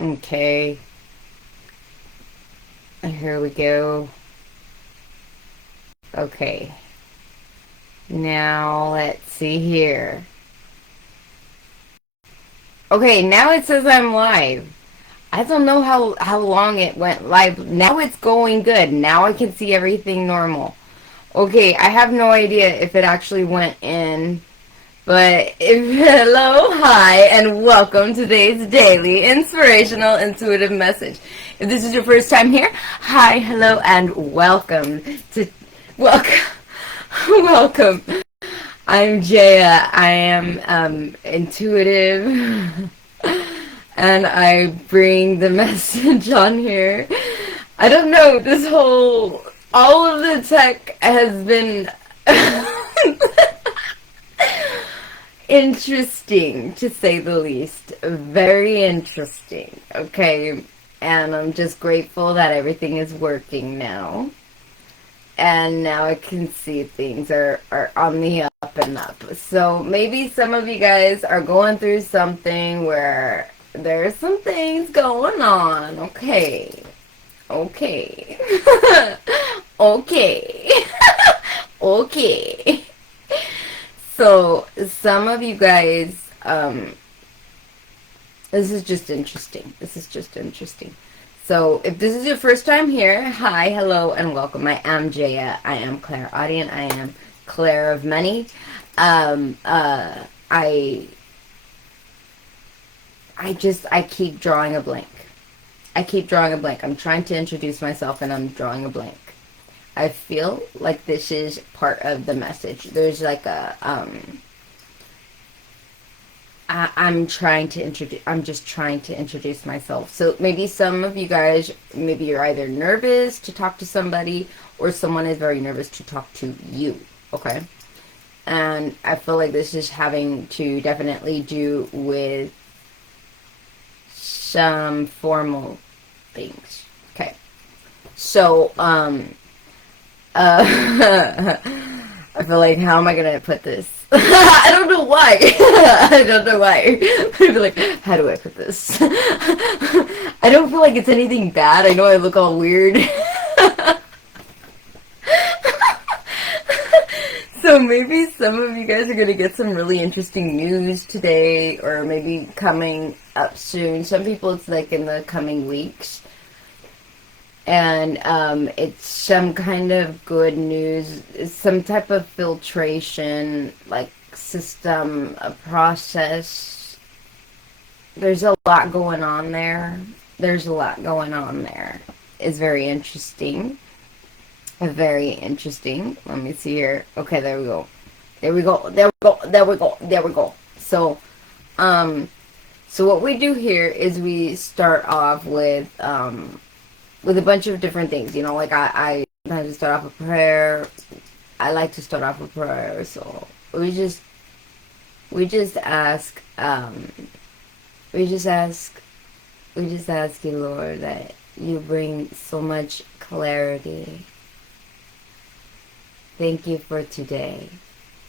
Okay, here we go. Okay, now let's see here. Okay, now it says I'm live. I don't know how long it went live. Now it's going good. Now I can see everything normal. Okay, I have no idea if it actually went in. But hello, hi, and welcome to today's daily inspirational intuitive message. If this is your first time here, hi, hello, and welcome to welcome welcome. I'm Jaya. I am intuitive, and I bring the message on here. I don't know. This whole all of the tech has been. Interesting, to say the least. Very interesting. Okay, and I'm just grateful that everything is working now. And now I can see things are on the up and up. So maybe some of you guys are going through something where there's some things going on. Okay. Okay. Okay. Okay. So, some of you guys, this is just interesting. This is just interesting. So, if this is your first time here, hi, hello, and welcome. I am Jaya. I am clairaudient. I am Claire of many. I keep drawing a blank. I keep drawing a blank. I'm trying to introduce myself, and I'm drawing a blank. I feel like this is part of the message. There's like a I'm just trying to introduce myself. So maybe some of you guys, maybe you're either nervous to talk to somebody or someone is very nervous to talk to you. Okay? And I feel like this is having to definitely do with some formal things. Okay. So, I feel like, how am I gonna put this? I don't know why. I don't know why. I feel like, how do I put this? I don't feel like it's anything bad. I know I look all weird. So maybe some of you guys are gonna get some really interesting news today, or maybe coming up soon. Some people it's like in the coming weeks. And it's some kind of good news, some type of filtration, like system, a process. There's a lot going on there. There's a lot going on there. It's very interesting. Very interesting. Let me see here. Okay, there we go. There we go. There we go. There we go. There we go. So what we do here is we start off with a bunch of different things, you know, like I like to start off with prayer. I like to start off with prayer, so we just ask, we just ask you, Lord, that you bring so much clarity. Thank you for today,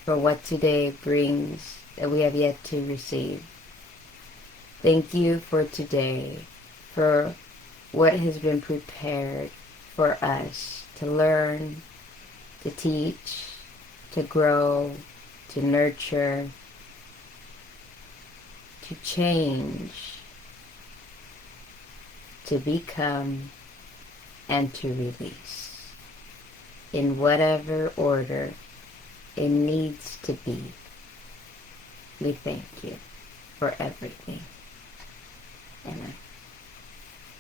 for what today brings that we have yet to receive. Thank you for today, for what has been prepared for us to learn, to teach, to grow, to nurture, to change, to become, and to release. In whatever order it needs to be. We thank you for everything. Amen.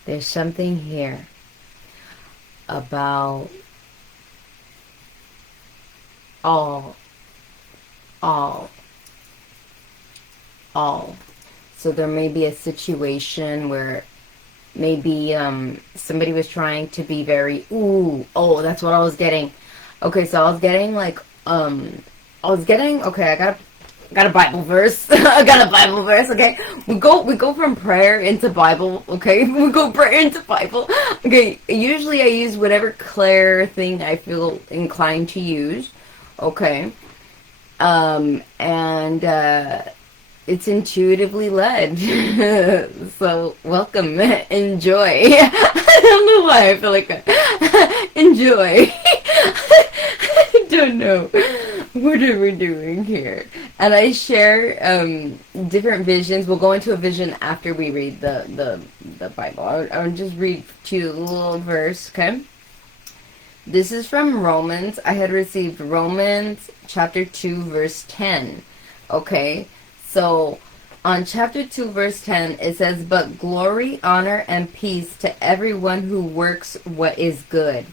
There's something here about all. So there may be a situation where maybe somebody was trying to be very, that's what I was getting. Okay, so I was getting like, okay, I got a Bible verse. I got a Bible verse, okay? We go from prayer into Bible, okay? We go prayer into Bible. Okay, usually I use whatever Claire thing I feel inclined to use, okay? And it's intuitively led. So welcome, enjoy. I don't know why I feel like enjoy. I don't know. What are we doing here? And I share different visions. We'll go into a vision after we read the Bible. I'll just read to you a little verse, okay? This is from Romans. I had received Romans chapter 2 verse 10. Okay, so on chapter 2 verse 10 it says, "But glory, honor, and peace to everyone who works what is good,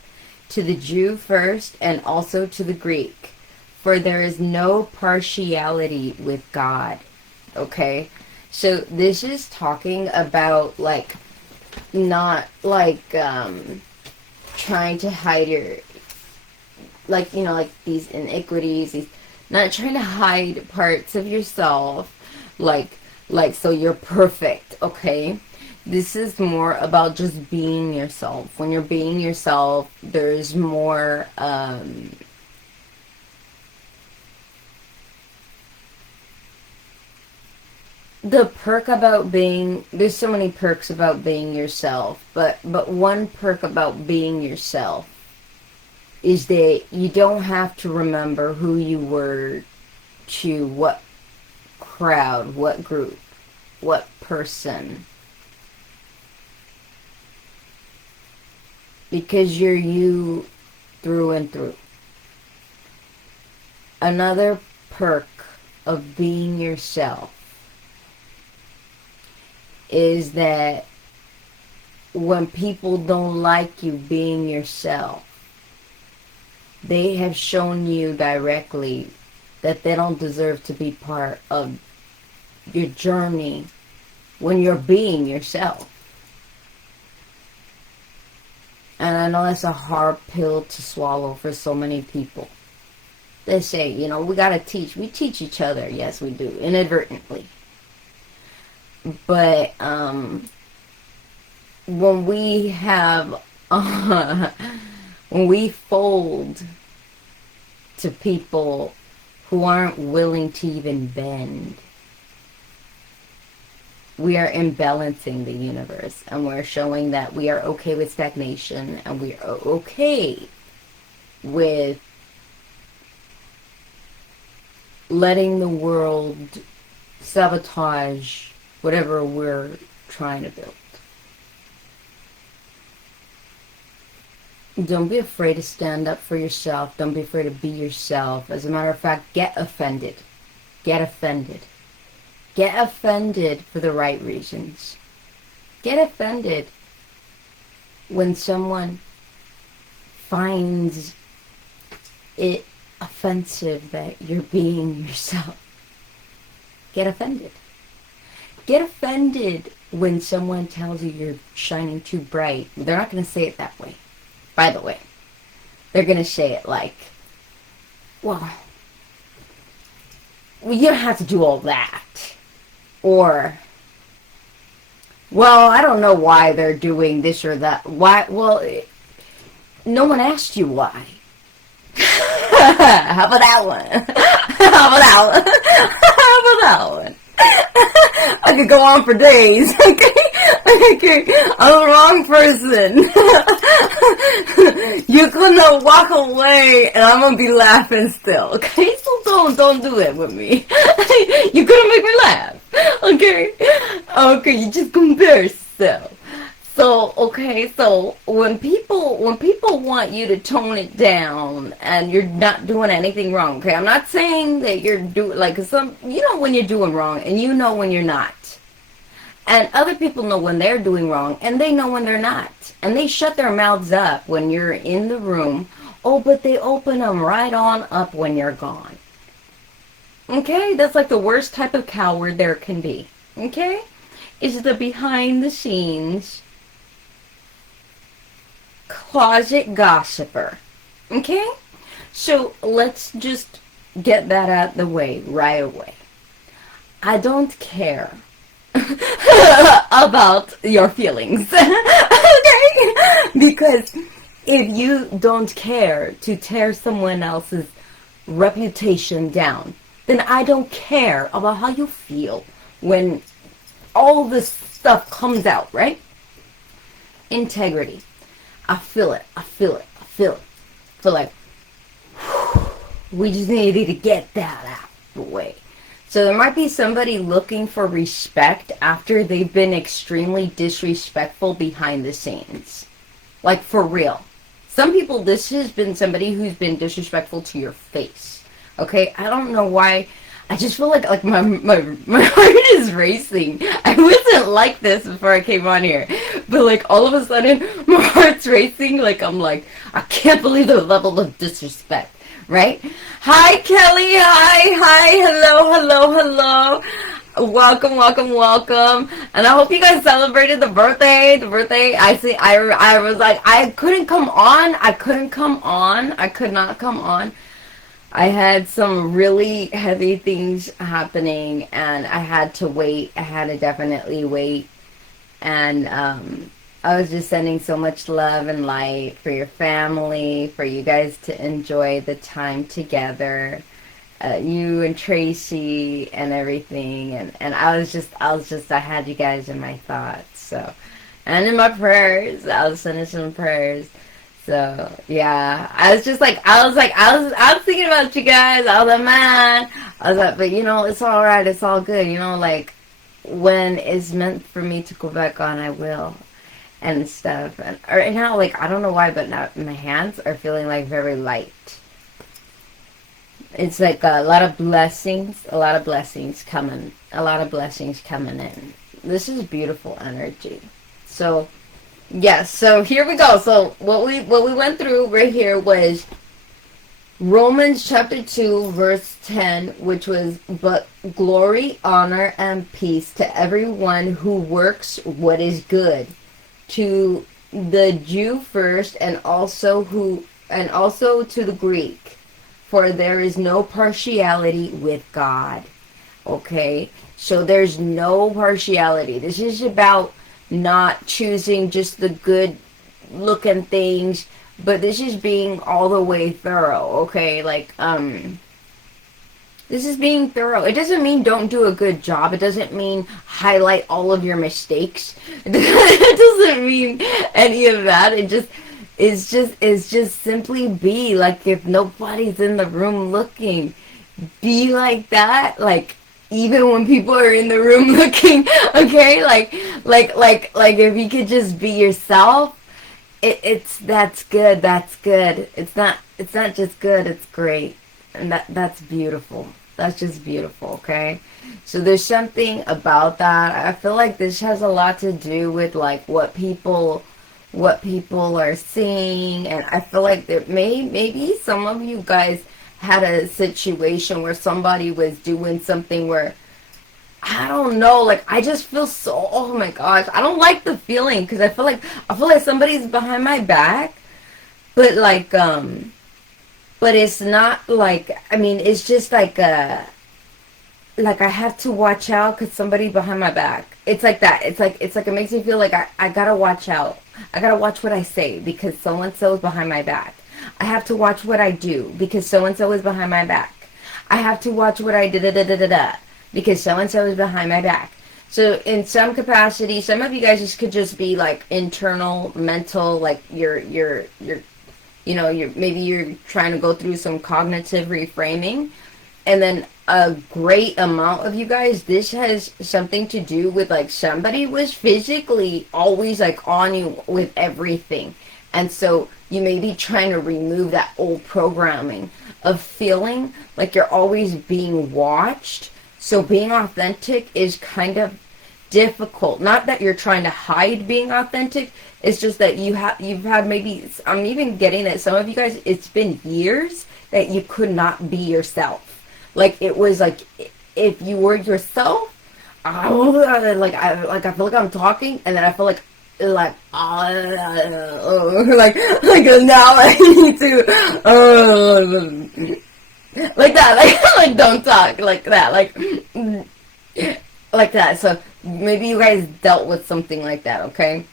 to the Jew first and also to the Greek. For there is no partiality with God." Okay, so this is talking about like not like trying to hide your, like, you know, like these iniquities, not trying to hide parts of yourself, like so you're perfect, okay? This is more about just being yourself. When you're being yourself, there's more, the perk about being, there's so many perks about being yourself, but one perk about being yourself is that you don't have to remember who you were to what crowd, what group, what person. Because you're you through and through. Another perk of being yourself is that when people don't like you being yourself, they have shown you directly that they don't deserve to be part of your journey when you're being yourself. And I know that's a hard pill to swallow for so many people. They say, you know, we teach each other. Yes, we do, inadvertently. But when we have, when we fold to people who aren't willing to even bend, we are imbalancing the universe, and we're showing that we are okay with stagnation, and we are okay with letting the world sabotage whatever we're trying to build. Don't be afraid to stand up for yourself. Don't be afraid to be yourself. As a matter of fact, get offended. Get offended. Get offended for the right reasons. Get offended when someone finds it offensive that you're being yourself. Get offended. Get offended when someone tells you you're shining too bright. They're not going to say it that way, by the way. They're going to say it like, well, you don't have to do all that. Or, well, I don't know why they're doing this or that. Why? Well, no one asked you why. How about that one? How about that one? How about that one? I could go on for days. Okay, I'm the wrong person. You're gonna walk away, and I'm gonna be laughing still. Okay, so don't do it with me. You're gonna make me laugh. Okay, you just compare yourself. So, okay, so when people want you to tone it down and you're not doing anything wrong, okay? I'm not saying that you're doing, like, some, you know when you're doing wrong and you know when you're not. And other people know when they're doing wrong and they know when they're not. And they shut their mouths up when you're in the room. Oh, but they open them right on up when you're gone. Okay? That's like the worst type of coward there can be. Okay? It's the behind the scenes closet gossiper. Okay? So let's just get that out of the way right away. I don't care about your feelings. Okay? Because if you don't care to tear someone else's reputation down, then I don't care about how you feel. when all this stuff comes out, right? Integrity. I feel it. I feel it. I feel it. I feel like we just needed to get that out of the way. So there might be somebody looking for respect after they've been extremely disrespectful behind the scenes. Like, for real. Some people, this has been somebody who's been disrespectful to your face. Okay? I don't know why. I just feel like my heart is racing. I wasn't like this before I came on here. But like all of a sudden my heart's racing. Like I'm like, I can't believe the level of disrespect. Right? Hi Kelly, hi, hello. Welcome. And I hope you guys celebrated the birthday. I was like, I couldn't come on. I could not come on. I had some really heavy things happening and I had to wait. I had to definitely wait. And I was just sending so much love and light for your family, for you guys to enjoy the time together. You and Tracy and everything. And I had you guys in my thoughts. So, and in my prayers. I was sending some prayers. So yeah, I was thinking about you guys. I was like, man, but you know, it's all right. It's all good. You know, like when it's meant for me to go back on, I will, and stuff. And right now, like I don't know why, but now my hands are feeling like very light. It's like a lot of blessings coming in. This is beautiful energy. So. Yes, so here we go. So what we went through right here was Romans chapter 2 verse 10, which was, but glory, honor, and peace to everyone who works what is good, to the Jew first, and also to the Greek, for there is no partiality with God. Okay, so there's no partiality. This is about not choosing just the good looking things, but this is being all the way thorough, okay? Like, this is being thorough. It doesn't mean don't do a good job. It doesn't mean highlight all of your mistakes. It doesn't mean any of that. It's just simply be like, if nobody's in the room looking, be like that, like, even when people are in the room looking, okay, like if you could just be yourself, that's good. It's not just good, it's great, and that's beautiful. That's just beautiful, okay. So there's something about that. I feel like this has a lot to do with like what people are seeing, and I feel like that maybe some of you guys had a situation where somebody was doing something where, I don't know, like I just feel so, oh my gosh, I don't like the feeling, because I feel like somebody's behind my back, but like but it's not like, I mean, it's just like I have to watch out because somebody behind my back. It's like that. It's like it makes me feel like I gotta watch out. I gotta watch what I say because so and so is behind my back. I have to watch what I do because so-and-so is behind my back. I have to watch what I da-da-da-da-da-da because so-and-so is behind my back. So in some capacity, some of you guys could just be like internal, mental, like you're maybe you're trying to go through some cognitive reframing. And then a great amount of you guys, this has something to do with like somebody was physically always like on you with everything. And so you may be trying to remove that old programming of feeling like you're always being watched. So being authentic is kind of difficult. Not that you're trying to hide being authentic. It's just that you've had maybe, I'm even getting that some of you guys, it's been years that you could not be yourself. Like it was like, if you were yourself, I feel like I'm talking and then I feel like now I need to like that, like don't talk like that, like that. So maybe you guys dealt with something like that, okay?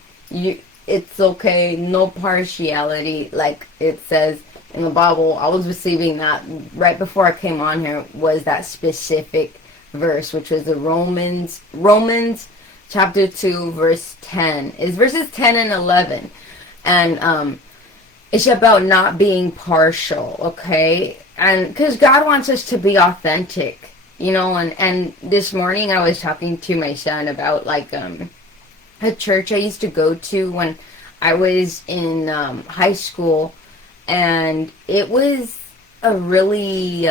It's okay, no partiality, like it says in the Bible. I was receiving that right before I came on here, was that specific verse, which was the Romans chapter 2 verse 10. It's verses 10 and 11. And it's about not being partial, okay? And because God wants us to be authentic, you know. And this morning I was talking to my son about like a church I used to go to when I was in high school, and it was a really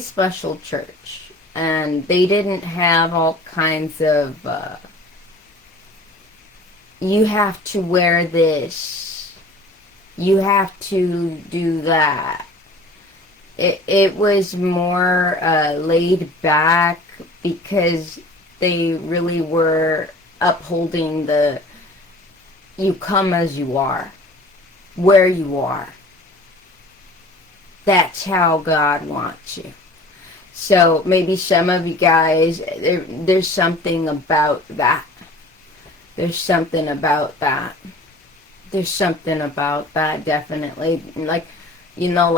special church, and they didn't have all kinds of you have to wear this, you have to do that. It was more laid back, because they really were upholding the you come as you are, where you are. That's how God wants you. So maybe some of you guys, there's something about that. There's something about that. There's something about that, definitely. Like, you know,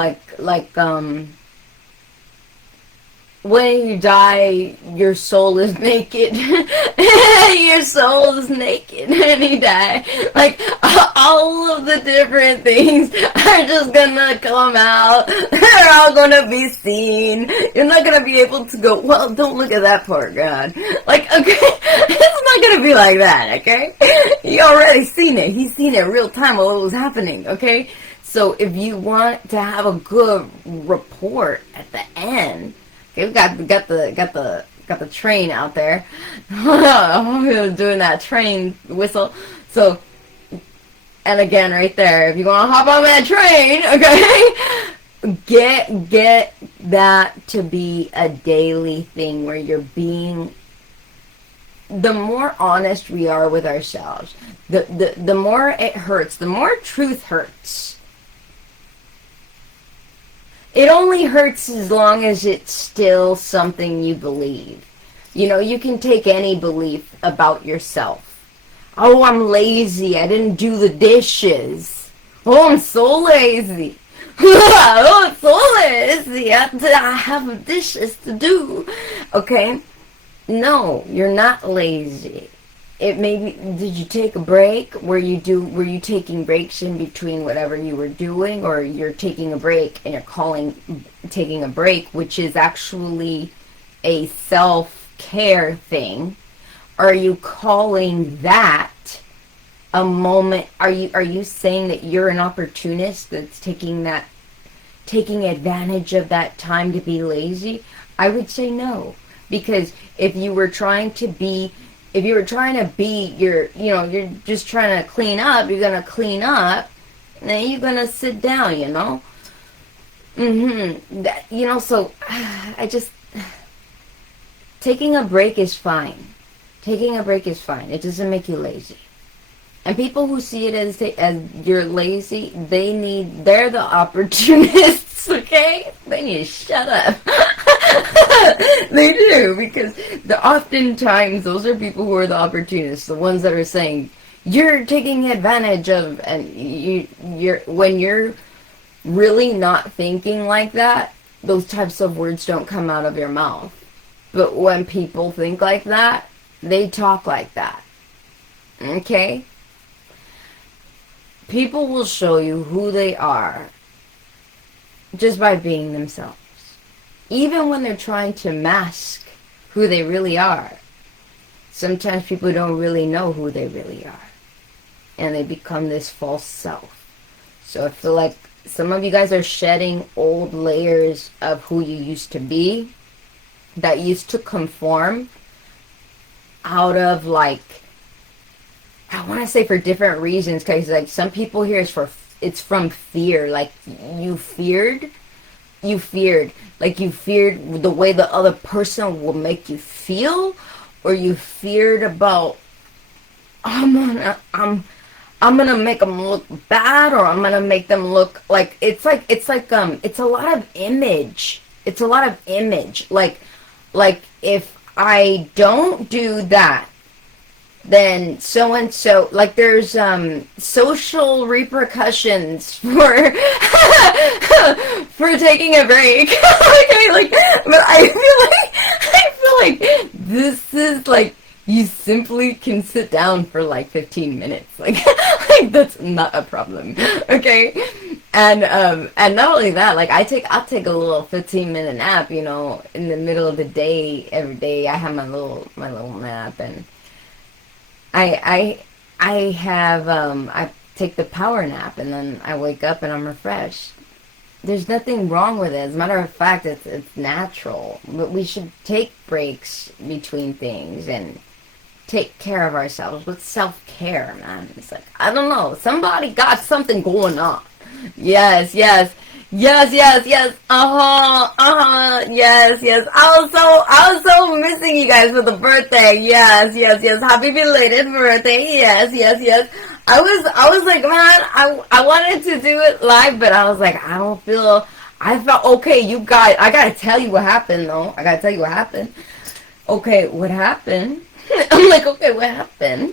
when you die, your soul is naked. Your soul is naked when you die. Like, all of the different things are just gonna come out. They're all gonna be seen. You're not gonna be able to go, well, don't look at that part, God. Like, okay, it's not gonna be like that, okay? You already seen it. He's seen it real time while it was happening, okay? So if you want to have a good report at the end, okay, we got the train out there. Doing that train whistle. So, and again, right there, if you want to hop on that train, okay, get that to be a daily thing where you're being. The more honest we are with ourselves, the more it hurts. The more truth hurts. It only hurts as long as it's still something you believe. You know, you can take any belief about yourself. Oh, I'm lazy. I didn't do the dishes. Oh, I'm so lazy. Oh, I'm so lazy. I have dishes to do. Okay? No, you're not lazy. It maybe, did you take a break? Were you taking breaks in between whatever you were doing, or you're taking a break and you're taking a break, which is actually a self-care thing? Are you calling that a moment? Are you saying that you're an opportunist that's taking advantage of that time to be lazy? I would say no, because if you were trying to be you're just trying to clean up, you're going to clean up, and then you're going to sit down, you know? So taking a break is fine. Taking a break is fine. It doesn't make you lazy. And people who see it as you're lazy, they're the opportunists, okay? They need to shut up. They do, because oftentimes those are people who are the opportunists, the ones that are saying you're taking advantage of, and when you're really not thinking like that, those types of words don't come out of your mouth. But when people think like that, they talk like that. Okay? People will show you who they are just by being themselves. Even when they're trying to mask who they really are. Sometimes people don't really know who they really are. And they become this false self. So I feel like some of you guys are shedding old layers of who you used to be, that used to conform out of, like, I want to say for different reasons, because like some people here it's from fear. Like you feared the way the other person will make you feel, or you feared about, I'm gonna make them look bad, or I'm gonna make them look like it's a lot of image. It's a lot of image. Like if I don't do that, then so and so, like there's social repercussions for for taking a break. Okay, like, but I feel like this is like you simply can sit down for like 15 minutes. Like that's not a problem. Okay. And not only that, like I'll take a little 15-minute nap, you know, in the middle of the day every day. I have my little nap, and I take the power nap, and then I wake up and I'm refreshed. There's nothing wrong with it. As a matter of fact, it's natural. But we should take breaks between things and take care of ourselves with self-care, man. It's like, I don't know, somebody got something going on. Yes, yes. Yes, yes, yes. Yes, yes. I was so missing you guys for the birthday. Yes, yes, yes. Happy belated birthday. Yes, yes, yes. I was like, man, I wanted to do it live, but I was like, I felt okay, you guys, I gotta tell you what happened though. I gotta tell you what happened. Okay, what happened? I'm like, okay, what happened?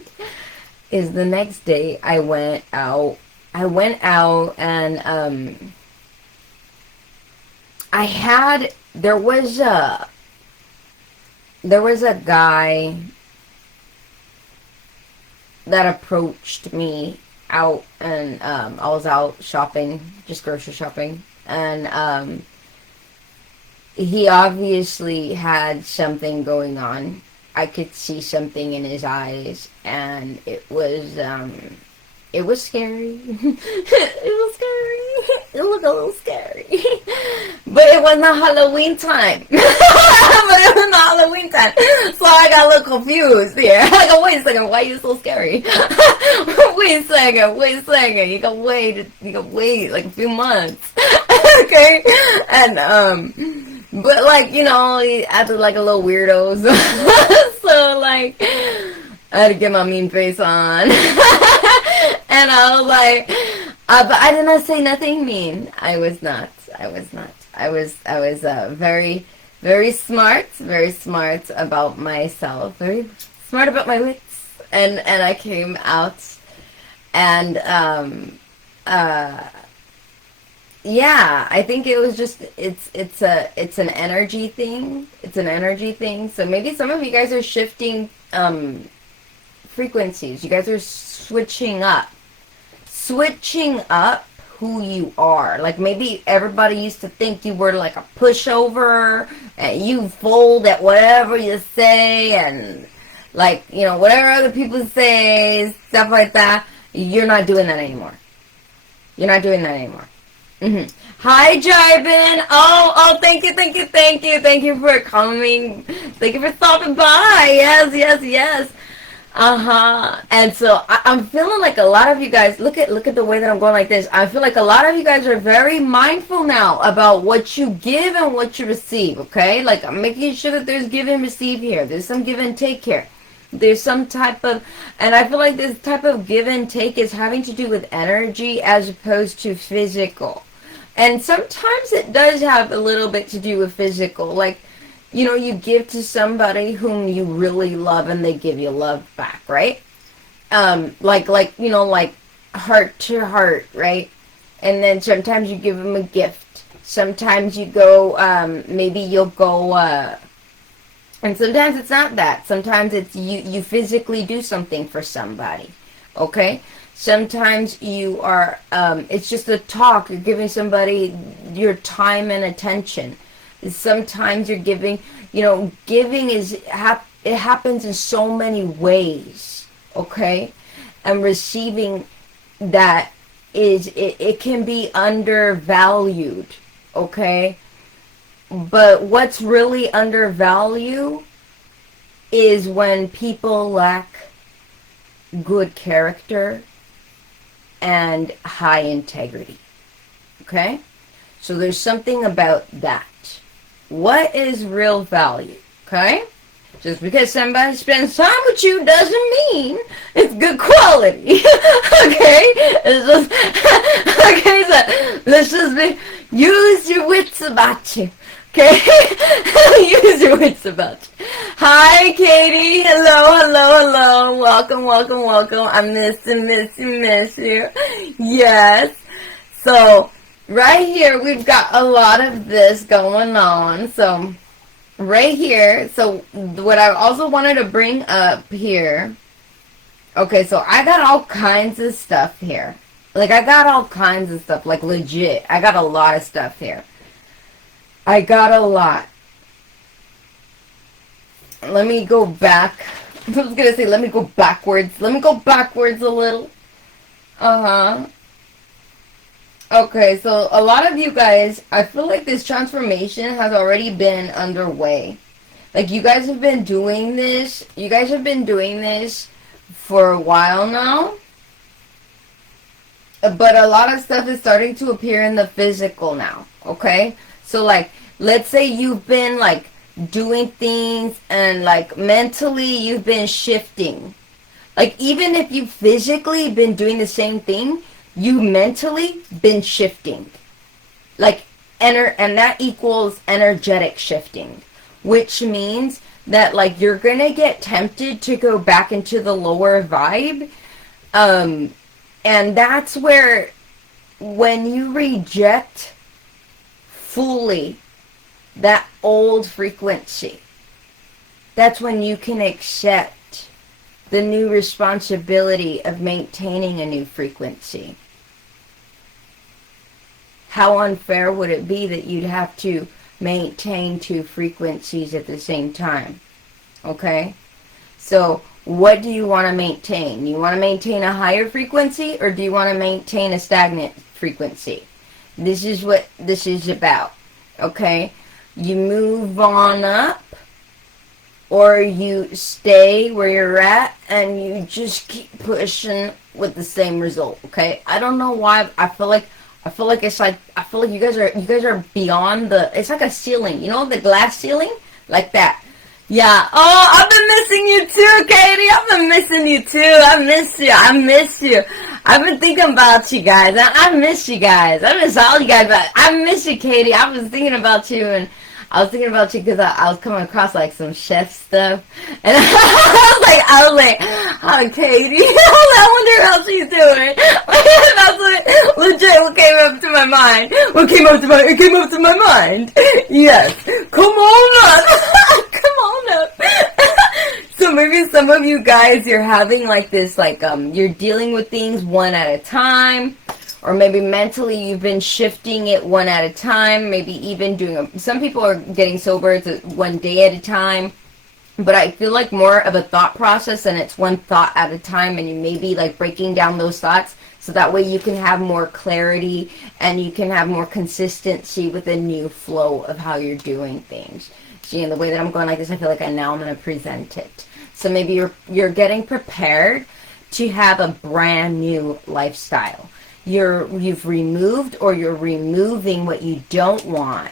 Is the next day I went out and there was a guy that approached me out, and I was out shopping, just grocery shopping, and he obviously had something going on. I could see something in his eyes, and it was scary. It was scary. It looked a little scary. But it was not Halloween time. But it was not Halloween time. So I got a little confused here. I go, wait a second, why are you so scary? Wait a second. You can wait like a few months. Okay? And but like, you know, he acted like a little weirdo. So like I had to get my mean face on. And I was like, but I did not say nothing mean. I was not. I was very, very smart about myself, very smart about my wits. And I came out, and yeah, I think it was just, it's an energy thing. It's an energy thing. So maybe some of you guys are shifting frequencies. You guys are switching up who you are. Like maybe everybody used to think you were like a pushover, and you fold at whatever you say, and like, you know, whatever other people say, stuff like that. You're not doing that anymore. You're not doing that anymore. Mm-hmm. Hi, Jarbin. Oh, thank you for coming. Thank you for stopping by. Yes. And so I'm feeling like a lot of you guys, look at the way that I'm going like this. I feel like a lot of you guys are very mindful now about what you give and what you receive, okay? Like, I'm making sure that there's give and receive here. There's some give and take here. There's some type of, and I feel like this type of give and take is having to do with energy as opposed to physical. And sometimes it does have a little bit to do with physical. Like, you know, you give to somebody whom you really love and they give you love back, right? Like, you know, like heart to heart, right? And then sometimes you give them a gift. Sometimes you go, maybe you'll go, and sometimes it's not that. Sometimes it's you physically do something for somebody, okay? Sometimes you are, it's just a talk. You're giving somebody your time and attention. Sometimes you're giving, you know, giving it happens in so many ways, okay? And receiving that it can be undervalued, okay? But what's really undervalued is when people lack good character and high integrity, okay? So there's something about that. What is real value, okay? Just because somebody spends time with you doesn't mean it's good quality, okay? It's just, okay, so let's just use your wits about you, okay? Use your wits about you. Hi, Katie. Hello, hello, hello. Welcome, welcome, welcome. I miss you. Yes. So, right here, we've got a lot of this going on. So, right here, so what I also wanted to bring up here. Okay, so I got all kinds of stuff here. Like, I got all kinds of stuff. Like, legit. I got a lot of stuff here. I got a lot. Let me go back. I was gonna say, let me go backwards. Let me go backwards a little. Okay, so a lot of you guys, I feel like this transformation has already been underway. Like, you guys have been doing this. You guys have been doing this for a while now. But a lot of stuff is starting to appear in the physical now. Okay? So, like, let's say you've been, like, doing things and, like, mentally you've been shifting. Like, even if you physically been doing the same thing, you mentally been shifting. Like, and that equals energetic shifting, which means that, like, you're gonna get tempted to go back into the lower vibe. And that's where, when you reject fully that old frequency, that's when you can accept the new responsibility of maintaining a new frequency. How unfair would it be that you'd have to maintain two frequencies at the same time? Okay? So, what do you want to maintain? You want to maintain a higher frequency, or do you want to maintain a stagnant frequency? This is what this is about. Okay? You move on up, or you stay where you're at and you just keep pushing with the same result. Okay? I don't know why. I feel like it's like, I feel like you guys are beyond it's like a ceiling, you know, the glass ceiling, like that. Yeah. Oh, I've been missing you too, Katie. I've been missing you too. I miss you. I've been thinking about you guys. I miss you guys. I miss all you guys. But I miss you, Katie. I was thinking about you, and I was thinking about you because I was coming across, like, some chef stuff, and I was like, oh, Katie. I wonder how she's doing. That's what, legit, what came up to my mind. It came up to my mind. Yes. Come on up. Come on up. So maybe some of you guys, you're having, like, this, like, you're dealing with things one at a time. Or maybe mentally you've been shifting it one at a time. Maybe even some people are getting sober, it's one day at a time. But I feel like more of a thought process, and it's one thought at a time, and you may be, like, breaking down those thoughts so that way you can have more clarity and you can have more consistency with a new flow of how you're doing things. See, and the way that I'm going like this, I feel like now I'm going to present it. So maybe you're getting prepared to have a brand new lifestyle. You've removed, or you're removing what you don't want,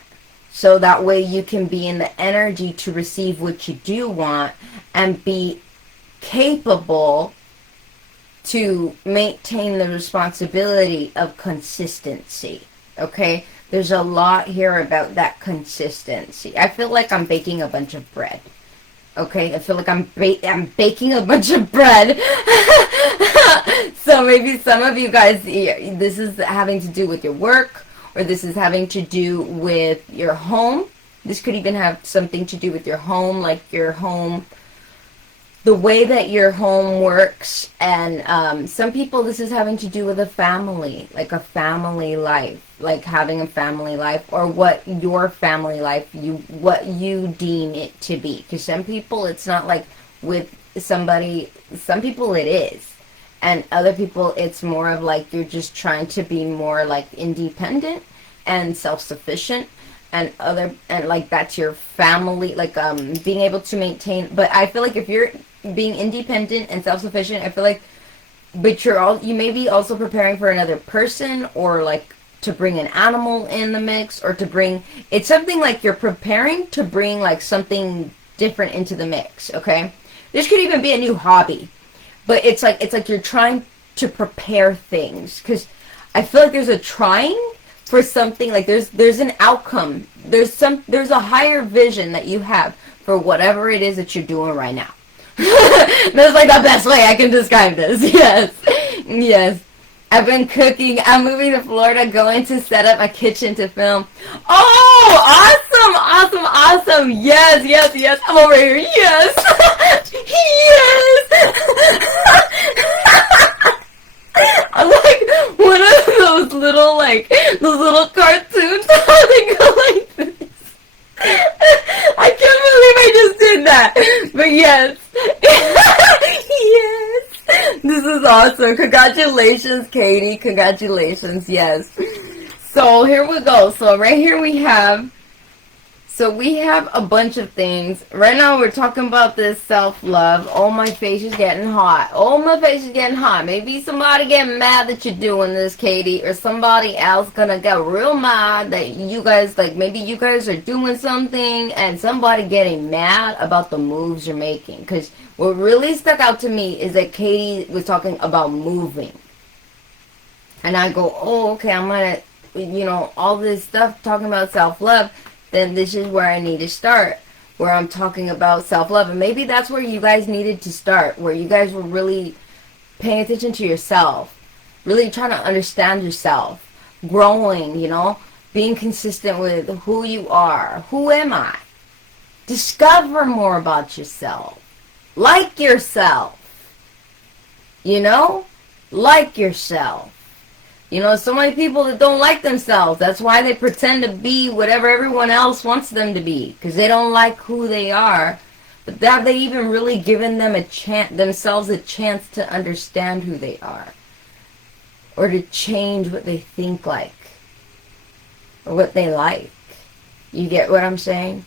so that way you can be in the energy to receive what you do want and be capable to maintain the responsibility of consistency. Okay? There's a lot here about that consistency. I feel like I'm baking a bunch of bread. Okay, I feel like I'm baking a bunch of bread. So maybe some of you guys, this is having to do with your work, or this is having to do with your home. This could even have something to do with your home, like your home, the way that your home works. And some people, this is having to do with a family, like a family life, like having a family life, or what your family life, what you deem it to be. Because some people, it's not like with somebody, some people it is. And other people, it's more of like you're just trying to be more like independent and self-sufficient, and like that's your family, like being able to maintain. But I feel like if you're being independent and self-sufficient, I feel like, but you may be also preparing for another person, or like to bring an animal in the mix, or it's something like you're preparing to bring like something different into the mix. Okay, this could even be a new hobby. But it's like you're trying to prepare things, because I feel like there's a trying for something, like there's an outcome, there's a higher vision that you have for whatever it is that you're doing right now. That's like the best way I can describe this. Yes. Yes. I've been cooking. I'm moving to Florida, going to set up my kitchen to film. Oh, awesome, awesome, awesome. Yes, yes, yes. I'm over here. Yes. Yes. I'm like one of those little, like, those little cartoons. They go like this. I can't believe I just did that. But yes. Yes. This is awesome. Congratulations, Katie. Congratulations. Yes. So here we go. So right here we have a bunch of things. Right now we're talking about this self-love. Oh, my face is getting hot. Oh, my face is getting hot. Maybe somebody getting mad that you're doing this, Katie. Or somebody else gonna get real mad that you guys, like, maybe you guys are doing something and somebody getting mad about the moves you're making. Because what really stuck out to me is that Katie was talking about moving. And I go, oh, okay, I'm gonna, all this stuff talking about self-love. Then this is where I need to start, where I'm talking about self-love. And maybe that's where you guys needed to start, where you guys were really paying attention to yourself, really trying to understand yourself, growing, being consistent with who you are. Who am I? Discover more about yourself. Like yourself. Like yourself. So many people that don't like themselves. That's why they pretend to be whatever everyone else wants them to be. Because they don't like who they are. But have they even really given themselves a chance to understand who they are? Or to change what they think like? Or what they like? You get what I'm saying?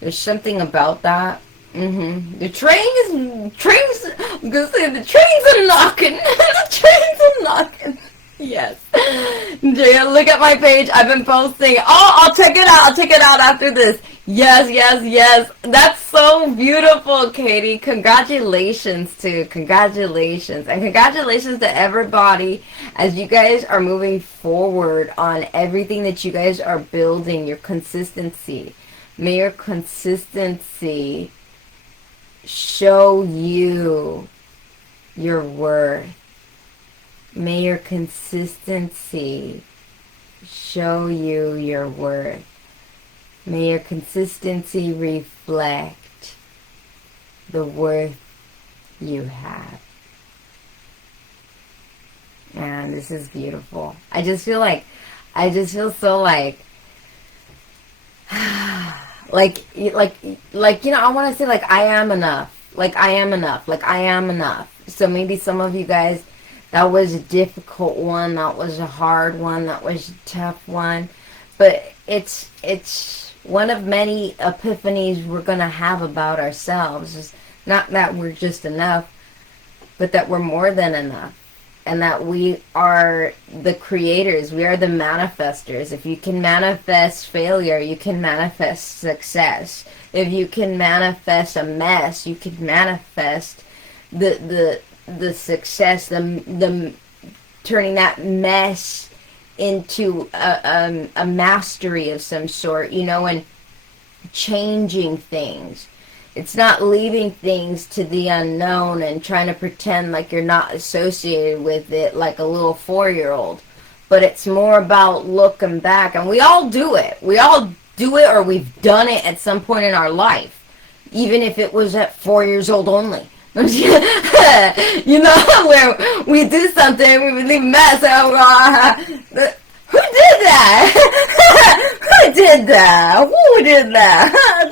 There's something about that. The trains are knocking. The trains are knocking. Yes. Jaya, look at my page. I've been posting. Oh, I'll check it out. I'll check it out after this. Yes, yes, yes. That's so beautiful, Katie. Congratulations to congratulations. And congratulations to everybody as you guys are moving forward on everything that you guys are building, your consistency. May your consistency show you your worth. May your consistency show you your worth. May your consistency reflect the worth you have. Man, this is beautiful. I just feel so like I want to say like I am enough. Like I am enough. Like I am enough. So maybe some of you guys, that was a difficult one. That was a hard one. That was a tough one. But it's one of many epiphanies we're going to have about ourselves. It's not that we're just enough, but that we're more than enough. And that we are the creators. We are the manifestors. If you can manifest failure, you can manifest success. If you can manifest a mess, you can manifest the success, the turning that mess into a mastery of some sort, and changing things. It's not leaving things to the unknown and trying to pretend like you're not associated with it like a little 4-year-old. But it's more about looking back. And we all do it. We all do it, or we've done it at some point in our life. Even if it was at 4 years old only. Where we do something, we really mess up. Who did that? Who did that? Who did that? I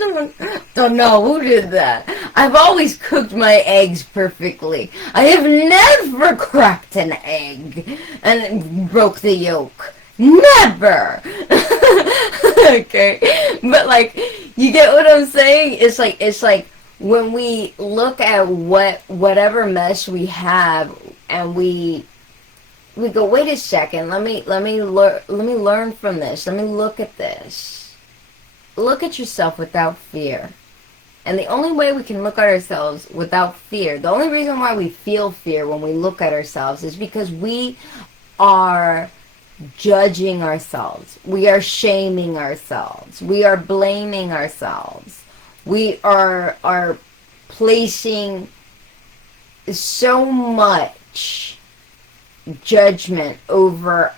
don't know who did that. I've always cooked my eggs perfectly. I have never cracked an egg and broke the yolk. Never. Okay, but like, you get what I'm saying? It's like when we look at whatever mess we have, and we go, wait a second, let me learn from this. Let me look at this. Look at yourself without fear. And the only way we can look at ourselves without fear, the only reason why we feel fear when we look at ourselves is because we are judging ourselves. We are shaming ourselves. We are blaming ourselves. We are placing so much judgment over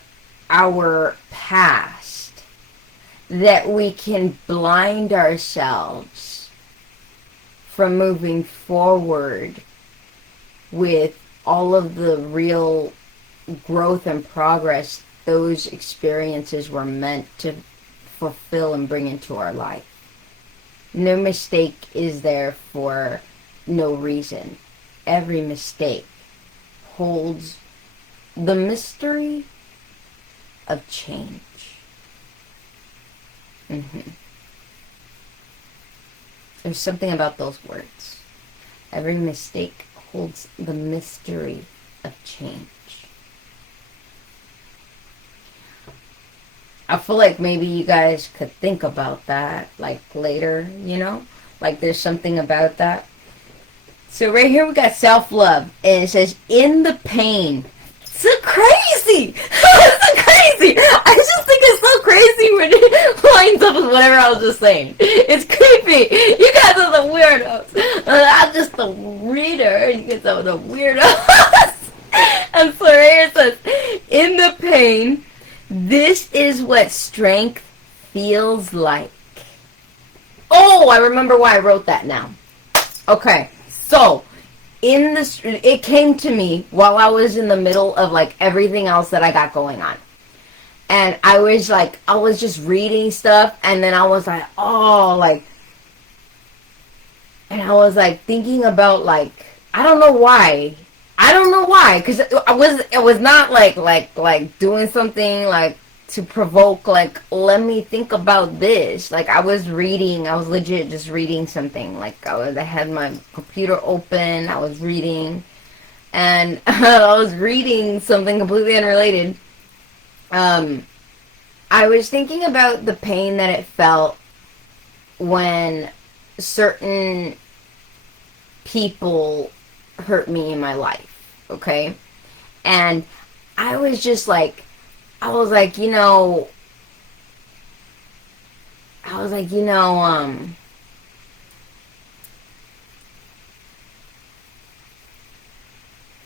our past that we can blind ourselves from moving forward with all of the real growth and progress those experiences were meant to fulfill and bring into our life. No mistake is there for no reason. Every mistake holds the mystery of change. There's something about those words. Every mistake holds the mystery of change. I feel like maybe you guys could think about that, like, later, you know? Like, there's something about that. So right here we got self-love, and it says, in the pain. So crazy! It's so crazy! I just think it's so crazy when it lines up with whatever I was just saying. It's creepy! You guys are the weirdos! I'm just the reader, you guys are the weirdos! And so right here it says, in the pain, this is what strength feels like. Oh, I remember why I wrote that now. Okay, so it came to me while I was in the middle of like everything else that I got going on. And I was just reading stuff, and then I was like, oh, like, and I was like thinking about, like, I don't know why, because it was not like doing something like to provoke, like, let me think about this. Like, I was legit just reading something. Like, I had my computer open, I was reading, and I was reading something completely unrelated. I was thinking about the pain that it felt when certain people hurt me in my life, okay? And I was like, you know,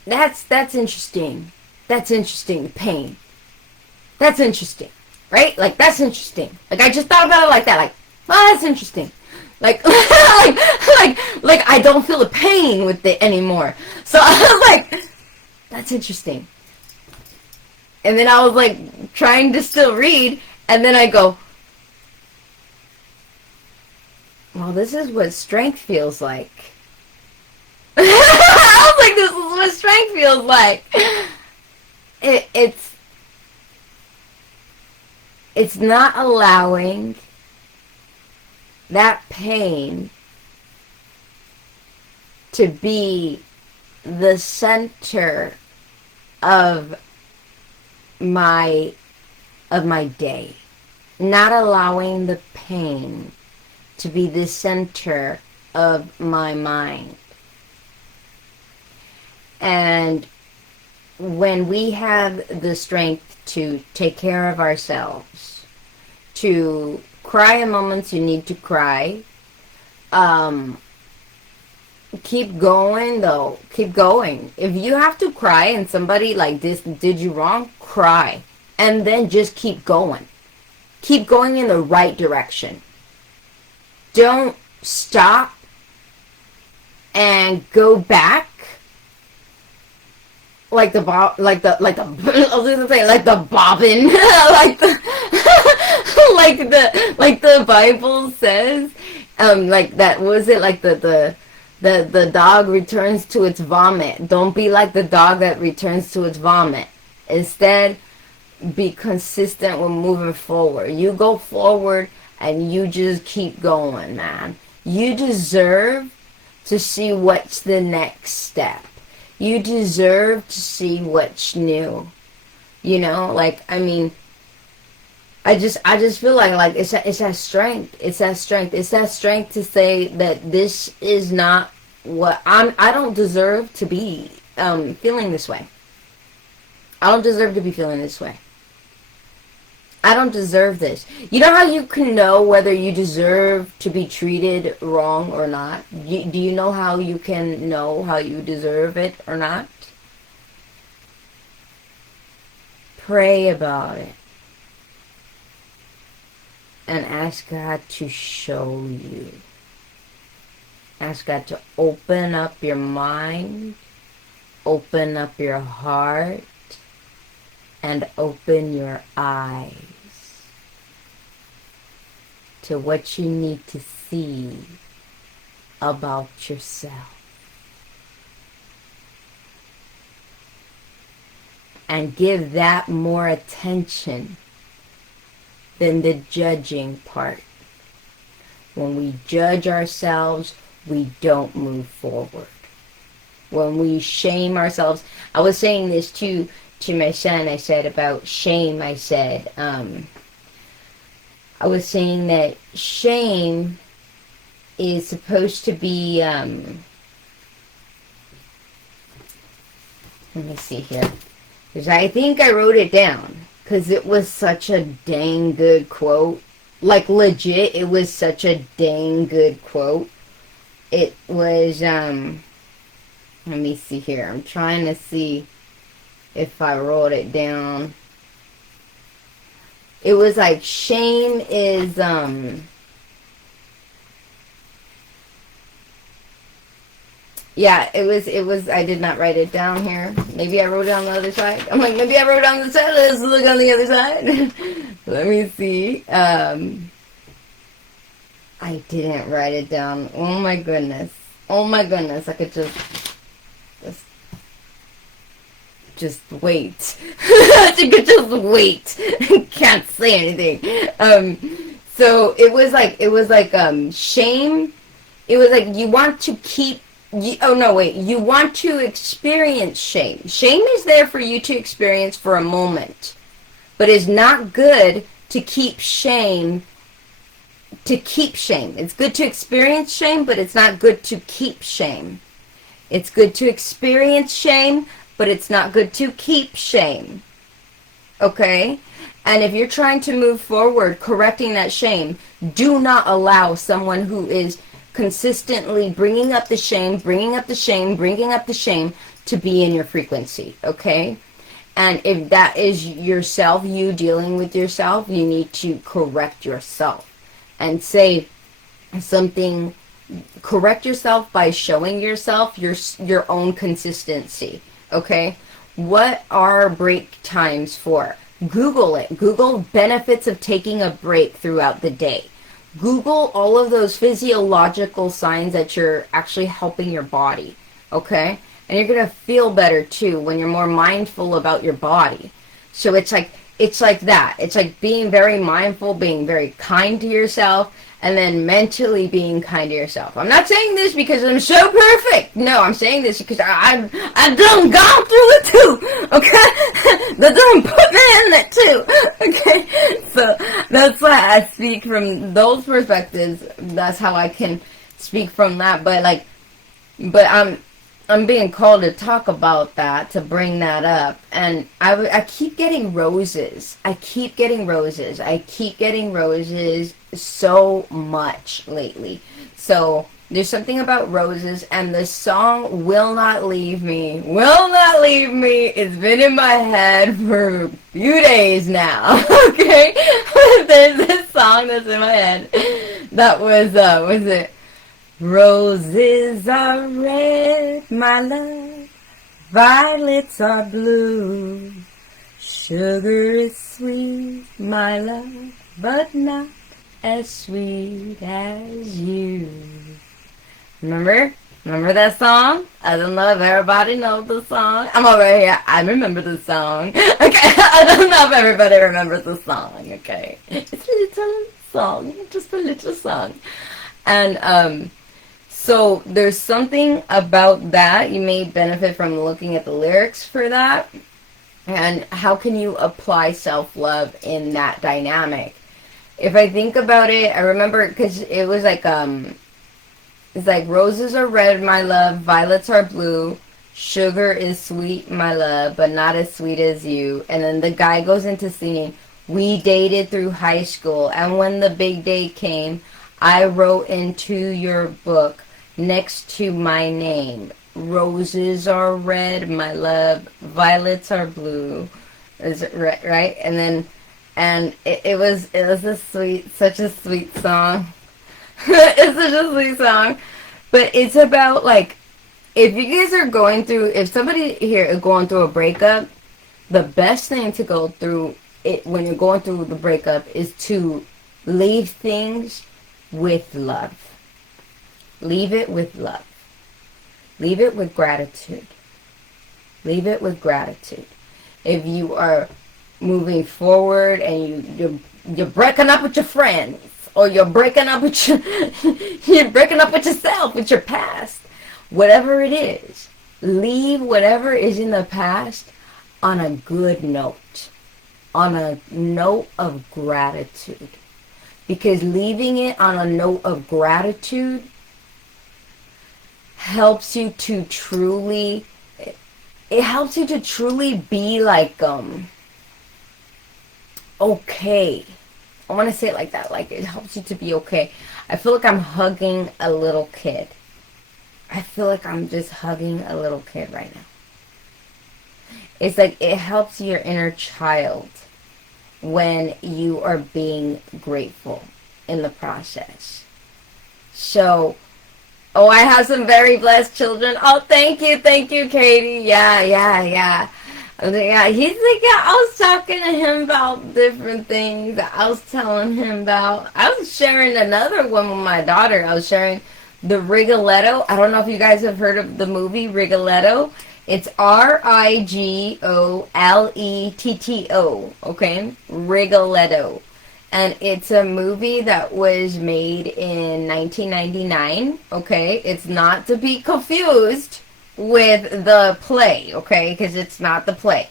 that's interesting. That's interesting, the pain. That's interesting, right? Like, that's interesting. Like, I just thought about it like that, like, oh, that's interesting. Like, like I don't feel the pain with it anymore. So I was like, that's interesting. And then I was like trying to still read, and then I go, well, this is what strength feels like. I was like, this is what strength feels like. It's not allowing that pain to be the center of my day. Not allowing the pain to be the center of my mind. And when we have the strength to take care of ourselves, to cry in moments you need to cry, keep going though. Keep going. If you have to cry and somebody like this did you wrong, cry. And then just keep going. Keep going in the right direction. Don't stop and go back like the bobbin, like the like the Bible says, like that, was it like the dog returns to its vomit. Don't be like the dog that returns to its vomit. Instead, be consistent with moving forward. You go forward and you just keep going, man. You deserve to see what's the next step. You deserve to see what's new. You know, like, I mean, I just feel like it's that strength. It's that strength. It's that strength to say that this is not what I don't deserve to be feeling this way. I don't deserve to be feeling this way. I don't deserve this. You know how you can know whether you deserve to be treated wrong or not? Do you know how you can know how you deserve it or not? Pray about it. And ask God to show you. Ask God to open up your mind, open up your heart, and open your eyes to what you need to see about yourself. And give that more attention than the judging part. When we judge ourselves, we don't move forward. When we shame ourselves, I was saying this to my son, I said about shame, I said, I was saying that shame is supposed to be, let me see here, because I think I wrote it down, because it was such a dang good quote. Like, legit, it was such a dang good quote. It was, let me see here, I'm trying to see if I wrote it down. It was like, shame is, yeah, it was, I did not write it down here. Maybe I wrote it on the other side. I'm like, maybe I wrote it on the side. Let's look on the other side. Let me see. I didn't write it down. Oh my goodness. Oh my goodness. I could just wait. I could just wait. Can't say anything. So it was like shame. It was like you want to keep. You want to experience shame. Shame is there for you to experience for a moment, but it's not good to keep shame. It's good to experience shame, but it's not good to keep shame. It's good to experience shame, but it's not good to keep shame. Okay? And if you're trying to move forward, correcting that shame, do not allow someone who is consistently bringing up the shame to be in your frequency. Okay? And if that is yourself, you dealing with yourself, you need to correct yourself. And say something, correct yourself by showing yourself your own consistency, okay? What are break times for? Google it. Google benefits of taking a break throughout the day. Google all of those physiological signs that you're actually helping your body, okay? And you're going to feel better too when you're more mindful about your body. So it's like that. It's like being very mindful, being very kind to yourself, and then mentally being kind to yourself. I'm not saying this because I'm so perfect. No, I'm saying this because I've done gone through it too. Okay? That done put me in it too. Okay? So that's why I speak from those perspectives. That's how I can speak from that. But I'm being called to talk about that, to bring that up. And I keep getting roses. I keep getting roses so much lately. So there's something about roses, and the song Will Not Leave Me. Will Not Leave Me. It's been in my head for a few days now. Okay? There's this song that's in my head. That was it? Roses are red, my love, violets are blue, sugar is sweet, my love, but not as sweet as you. Remember that song? I don't know if everybody knows the song. I'm over here, I remember the song. Okay, I don't know if everybody remembers the song, okay? It's a little song, just a little song. And, so there's something about that. You may benefit from looking at the lyrics for that. And how can you apply self-love in that dynamic? If I think about it, I remember, because it was like, it's like, roses are red, my love, violets are blue, sugar is sweet, my love, but not as sweet as you. And then the guy goes into singing, We dated through high school, and when the big day came, I wrote into your book next to my name. Roses are red, my love. Violets are blue. Is it right? And it was a sweet, such a sweet song. It's such a sweet song. But it's about, like, if you guys are going through, if somebody here is going through a breakup, the best thing to go through it when you're going through the breakup is to leave things with love. Leave it with love. Leave it with gratitude. Leave it with gratitude. If you are moving forward and you're breaking up with your friends, or you're breaking up with you're breaking up with yourself, with your past, whatever it is, leave whatever is in the past on a good note, on a note of gratitude. Because leaving it on a note of gratitude helps you to truly, it helps you to truly be like, okay. I want to say it like that, like it helps you to be okay. I feel like I'm hugging a little kid. I feel like I'm just hugging a little kid right now. It's like it helps your inner child when you are being grateful in the process. So, oh, I have some very blessed children. Oh, thank you, Katie. Yeah. Yeah, he's like, yeah, I was talking to him about different things that I was telling him about. I was sharing another one with my daughter. I was sharing the Rigoletto. I don't know if you guys have heard of the movie Rigoletto. It's Rigoletto, okay? Rigoletto. And it's a movie that was made in 1999, okay? It's not to be confused with the play, okay? Because it's not the play.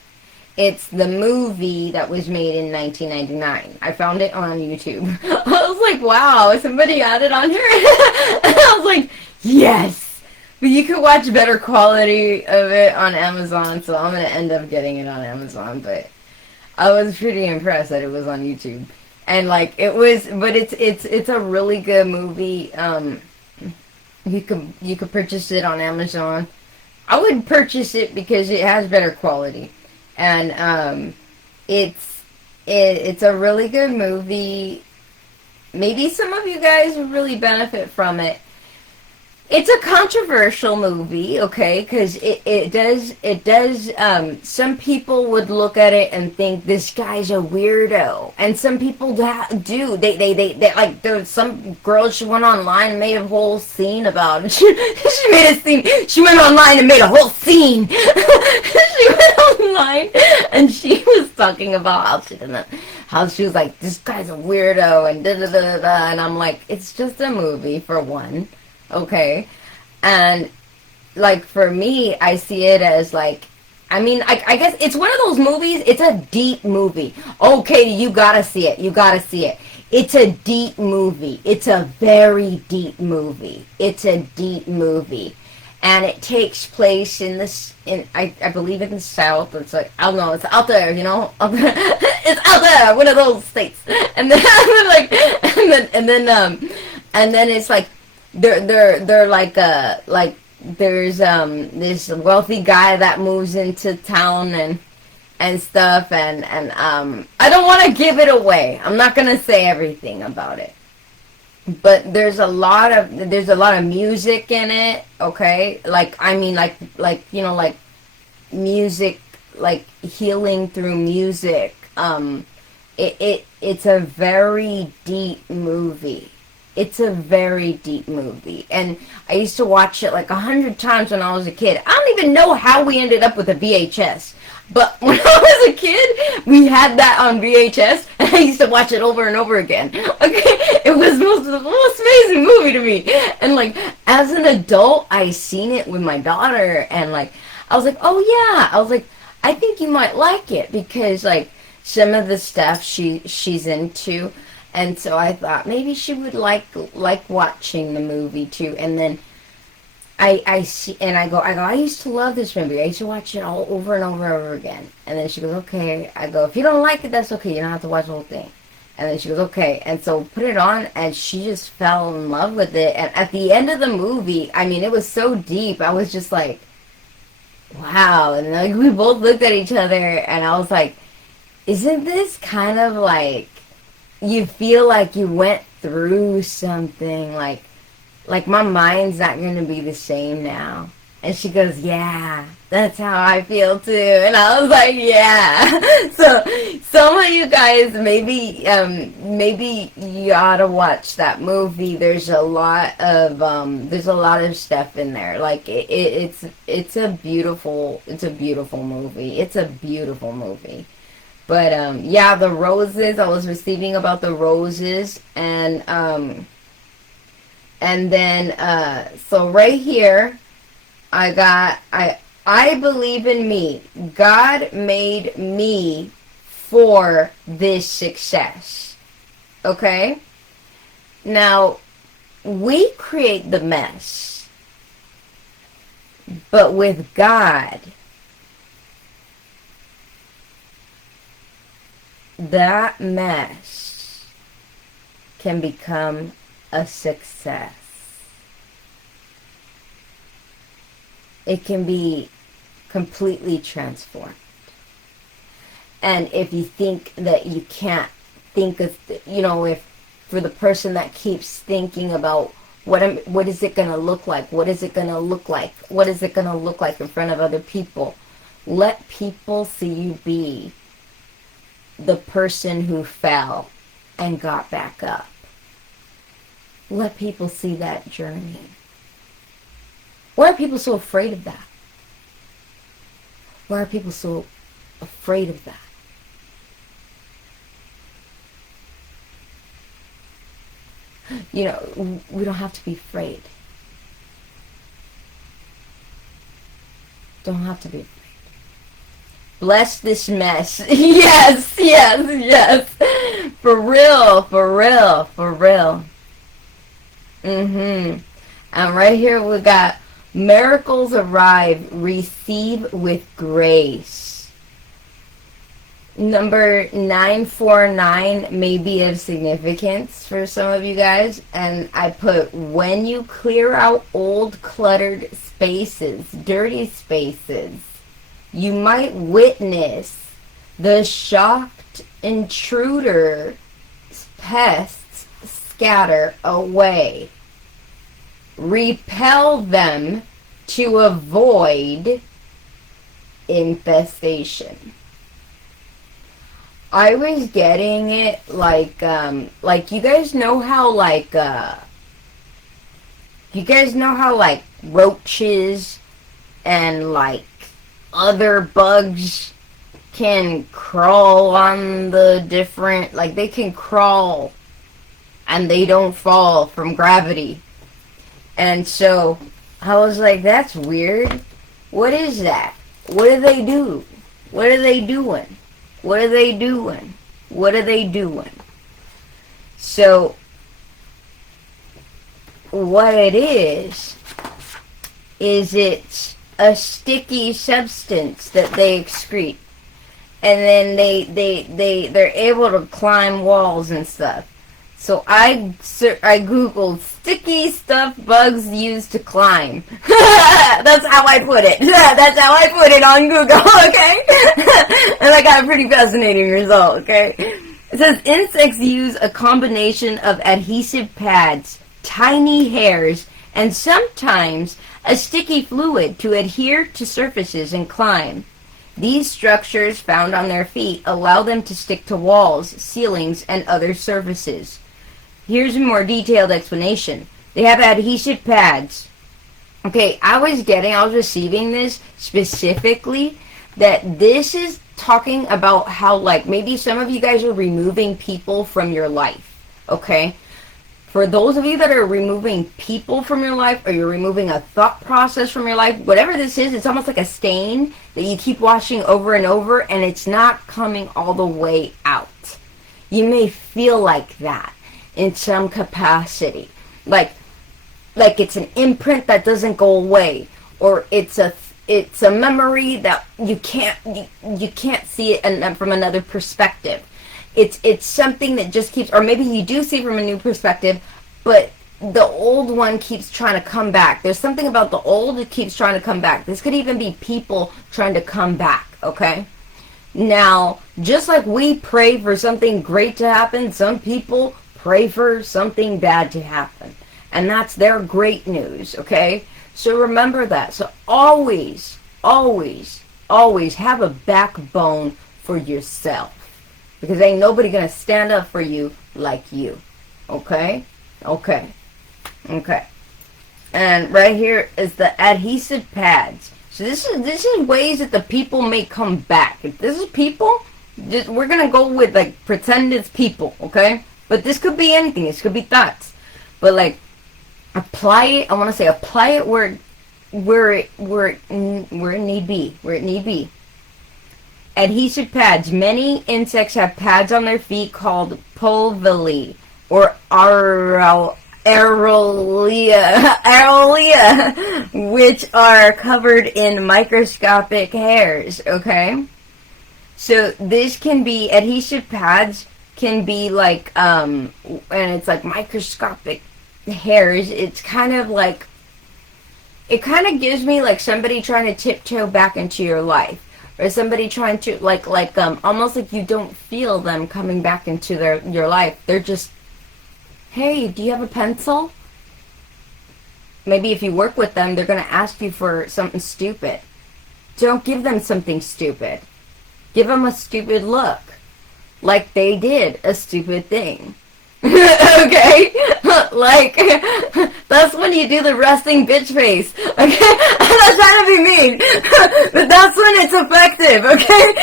It's the movie that was made in 1999. I found it on YouTube. I was like, wow, somebody had it on here? And I was like, yes! But you could watch better quality of it on Amazon, so I'm going to end up getting it on Amazon. But I was pretty impressed that it was on YouTube. And, like, it was, but it's a really good movie. You could purchase it on Amazon. I would purchase it because it has better quality, and it's a really good movie. Maybe some of you guys would really benefit from it. It's a controversial movie, okay, because it does, some people would look at it and think this guy's a weirdo, and some people do, they like, there's some girl, she went online and made a whole scene about it, she made a scene, she went online and made a whole scene, she went online, and she was talking about how she was like, this guy's a weirdo, and da-da-da-da-da, and I'm like, it's just a movie, for one. Okay, and like for me, I see it as like, I mean, I guess it's one of those movies. It's a deep movie. Okay, you gotta see it. You gotta see it. It's a deep movie. It's a very deep movie. It's a deep movie, and it takes place in this, I believe in the South. It's like, I don't know. It's out there, you know. It's out there, one of those states. And then like, and then it's like. They're like there's this wealthy guy that moves into town and stuff, and I don't want to give it away. I'm not gonna say everything about it, but there's a lot of music in it. Okay, like, I mean, like you know, like music, like healing through music. It's a very deep movie. It's a very deep movie, and I used to watch it like 100 times when I was a kid. I don't even know how we ended up with a VHS, but when I was a kid, we had that on VHS, and I used to watch it over and over again. Okay, it was the most amazing movie to me, and like, as an adult, I seen it with my daughter, and like, I was like, oh yeah, I was like, I think you might like it, because like, some of the stuff she's into. And so I thought maybe she would like watching the movie too. And then I used to love this movie. I used to watch it all over and over and over again. And then she goes, okay. I go, if you don't like it, that's okay. You don't have to watch the whole thing. And then she goes, okay. And so put it on, and she just fell in love with it. And at the end of the movie, I mean, it was so deep. I was just like, wow. And like we both looked at each other, and I was like, isn't this kind of like you feel like you went through something, like my mind's not going to be the same now. And she goes, yeah, that's how I feel too. And I was like, yeah. So some of you guys, maybe you ought to watch that movie. There's a lot of stuff in there. Like it's a beautiful movie. It's a beautiful movie. But yeah, the roses, I was receiving about the roses, and then so right here I believe in me. God made me for this success. Okay? Now, we create the mess. But with God, that mess can become a success. It can be completely transformed. And if you think that you can't think of, if for the person that keeps thinking about what is it going to look like? What is it going to look like? What is it going to look like in front of other people? Let people see you be the person who fell and got back up. Let people see that journey. Why are people so afraid of that? Why are people so afraid of that? We don't have to be afraid. Don't have to be afraid. Bless this mess. Yes, yes, yes. For real, for real, for real. And right here we got miracles arrive, receive with grace. Number 949 may be of significance for some of you guys. And I put, when you clear out old cluttered spaces, dirty spaces, you might witness the shocked intruder pests scatter away. Repel them to avoid infestation. I was getting it like you guys know how roaches and like other bugs can crawl on the different, like they can crawl and they don't fall from gravity. And so I was like, that's weird. What is that? What do they do? What are they doing? What are they doing? What are they doing? So what it is it's a sticky substance that they excrete. And then they're able to climb walls and stuff. So I googled sticky stuff bugs use to climb. That's how I put it. That's how I put it on Google, okay? And I got a pretty fascinating result, okay? It says insects use a combination of adhesive pads, tiny hairs, and sometimes a sticky fluid to adhere to surfaces and climb. These structures found on their feet allow them to stick to walls, ceilings, and other surfaces. Here's a more detailed explanation. They have adhesive pads. Okay, I was receiving this specifically, that this is talking about how, like, maybe some of you guys are removing people from your life, okay? For those of you that are removing people from your life, or you're removing a thought process from your life, whatever this is, it's almost like a stain that you keep washing over and over, and it's not coming all the way out. You may feel like that in some capacity. Like like it's an imprint that doesn't go away, or it's a memory that you can't see it from another perspective. It's something that just keeps, or maybe you do see from a new perspective, but the old one keeps trying to come back. There's something about the old that keeps trying to come back. This could even be people trying to come back, okay? Now, just like we pray for something great to happen, some people pray for something bad to happen. And that's their great news, okay? So remember that. So always, always, always have a backbone for yourself. Because ain't nobody going to stand up for you like you. Okay? Okay. Okay. And right here is the adhesive pads. So this is ways that the people may come back. If this is people, we're going to go with, like, pretend it's people, okay? But this could be anything. This could be thoughts. But, like, apply it. I want to say apply it where it need be. Where it need be. Adhesive pads. Many insects have pads on their feet called pulvilli or areolia, which are covered in microscopic hairs. Okay, so this can be, adhesive pads can be like and it's like microscopic hairs. It's kind of like, it kind of gives me like somebody trying to tiptoe back into your life. Or somebody trying to, almost like you don't feel them coming back into your life. They're just, hey, do you have a pencil? Maybe if you work with them, they're going to ask you for something stupid. Don't give them something stupid. Give them a stupid look. Like they did a stupid thing. Okay? Like, that's when you do the resting bitch face. Okay? I'm not trying to be mean. But that's when it's effective. Okay?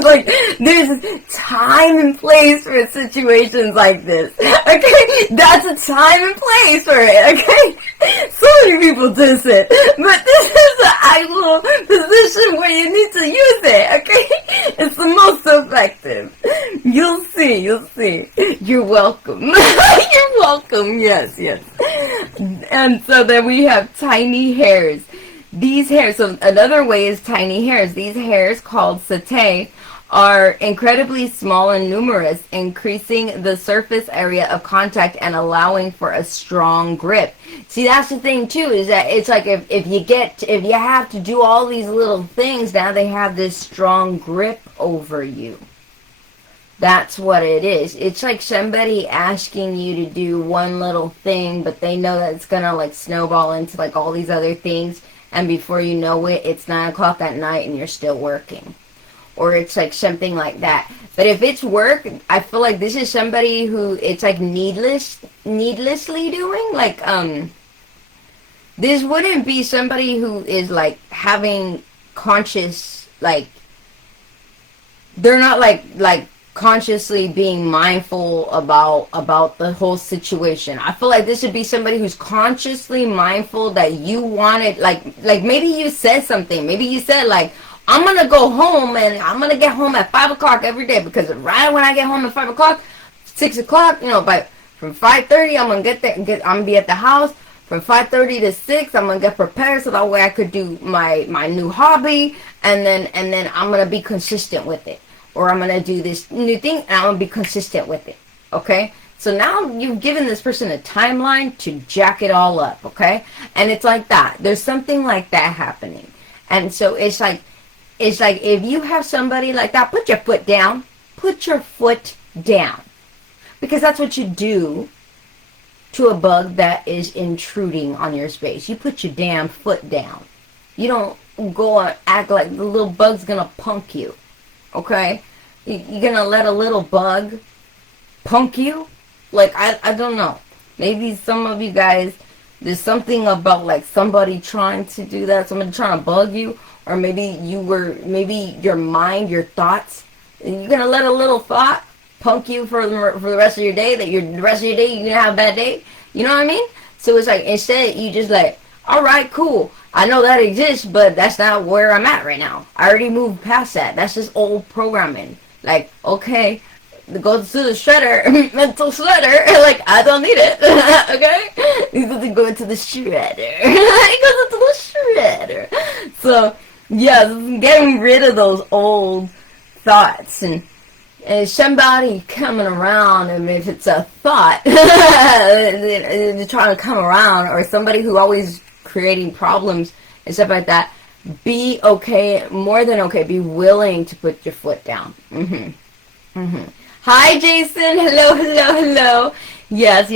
Like, there's time and place for situations like this. Okay? That's a time and place for it. Okay? So many people do it. But this is the actual position where you need to use it. Okay? It's the most effective. You'll see. You'll see. You're welcome. You're welcome. Yes, yes. And so then we have tiny hairs. These hairs, so another way is tiny hairs. These hairs, called setae, are incredibly small and numerous, increasing the surface area of contact and allowing for a strong grip. See, that's the thing too, is that it's like if you have to do all these little things, now they have this strong grip over you. That's what it is. It's like somebody asking you to do one little thing, but they know that it's gonna like snowball into like all these other things, and before you know it, it's 9 o'clock at night and you're still working. Or it's like something like that. But if it's work, I feel like this is somebody who it's like needlessly doing. Like, this wouldn't be somebody who is like having conscious, like, they're not like consciously being mindful about the whole situation. I feel like this should be somebody who's consciously mindful that you wanted, like maybe you said something. Maybe you said like, I'm going to go home and I'm going to get home at 5 o'clock every day, because right when I get home at 5 o'clock, 6 o'clock, from 5:30, I'm going to get there, I'm going to be at the house. From 5:30 to 6, I'm going to get prepared so that way I could do my new hobby, and then I'm going to be consistent with it. Or I'm going to do this new thing, and I'm going to be consistent with it, okay? So now you've given this person a timeline to jack it all up, okay? And it's like that. There's something like that happening. And so it's like if you have somebody like that, put your foot down. Put your foot down. Because that's what you do to a bug that is intruding on your space. You put your damn foot down. You don't go and act like the little bug's going to punk you. Okay? You're gonna let a little bug punk you? Like, I don't know. Maybe some of you guys, there's something about like somebody trying to do that, somebody trying to bug you, or maybe your mind, your thoughts, you're gonna let a little thought punk you for the rest of your day, the rest of your day you're gonna have a bad day. You know what I mean? So it's like, instead you just like, alright, cool. I know that exists, but that's not where I'm at right now. I already moved past that. That's just old programming. Like, okay, goes to the shredder, mental shredder. Like, I don't need it. Okay? He doesn't go into the shredder. He goes into the shredder. So, yeah, getting rid of those old thoughts and somebody coming around, and if it's a thought, they're trying to come around, or somebody who always creating problems and stuff like that, be okay, more than okay, be willing to put your foot down. Hi, Jason. Hello. Yes.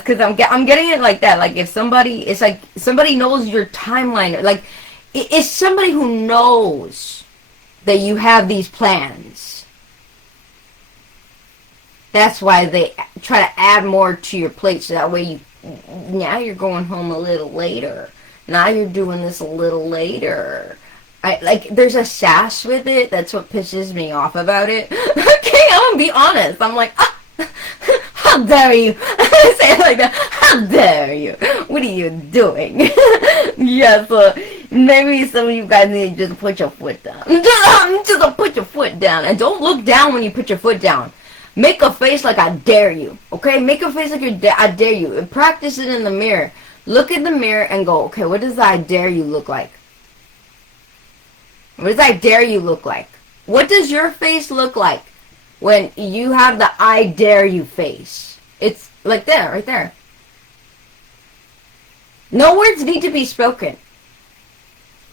Because I'm getting it like that. Like, if somebody, it's like somebody knows your timeline. Like, it's somebody who knows that you have these plans. That's why they try to add more to your plate, so that way now you're going home a little later. Now you're doing this a little later. There's a sass with it. That's what pisses me off about it. Okay, I'm gonna be honest. I'm like, how dare you? I say it like that. How dare you? What are you doing? Yeah, so maybe some of you guys need to just put your foot down. Just put your foot down. And don't look down when you put your foot down. Make a face like I dare you. Okay? Make a face like I dare you. And practice it in the mirror. Look at the mirror and go, okay, what does I dare you look like? What does I dare you look like? What does your face look like when you have the I dare you face? It's like that, right there. No words need to be spoken.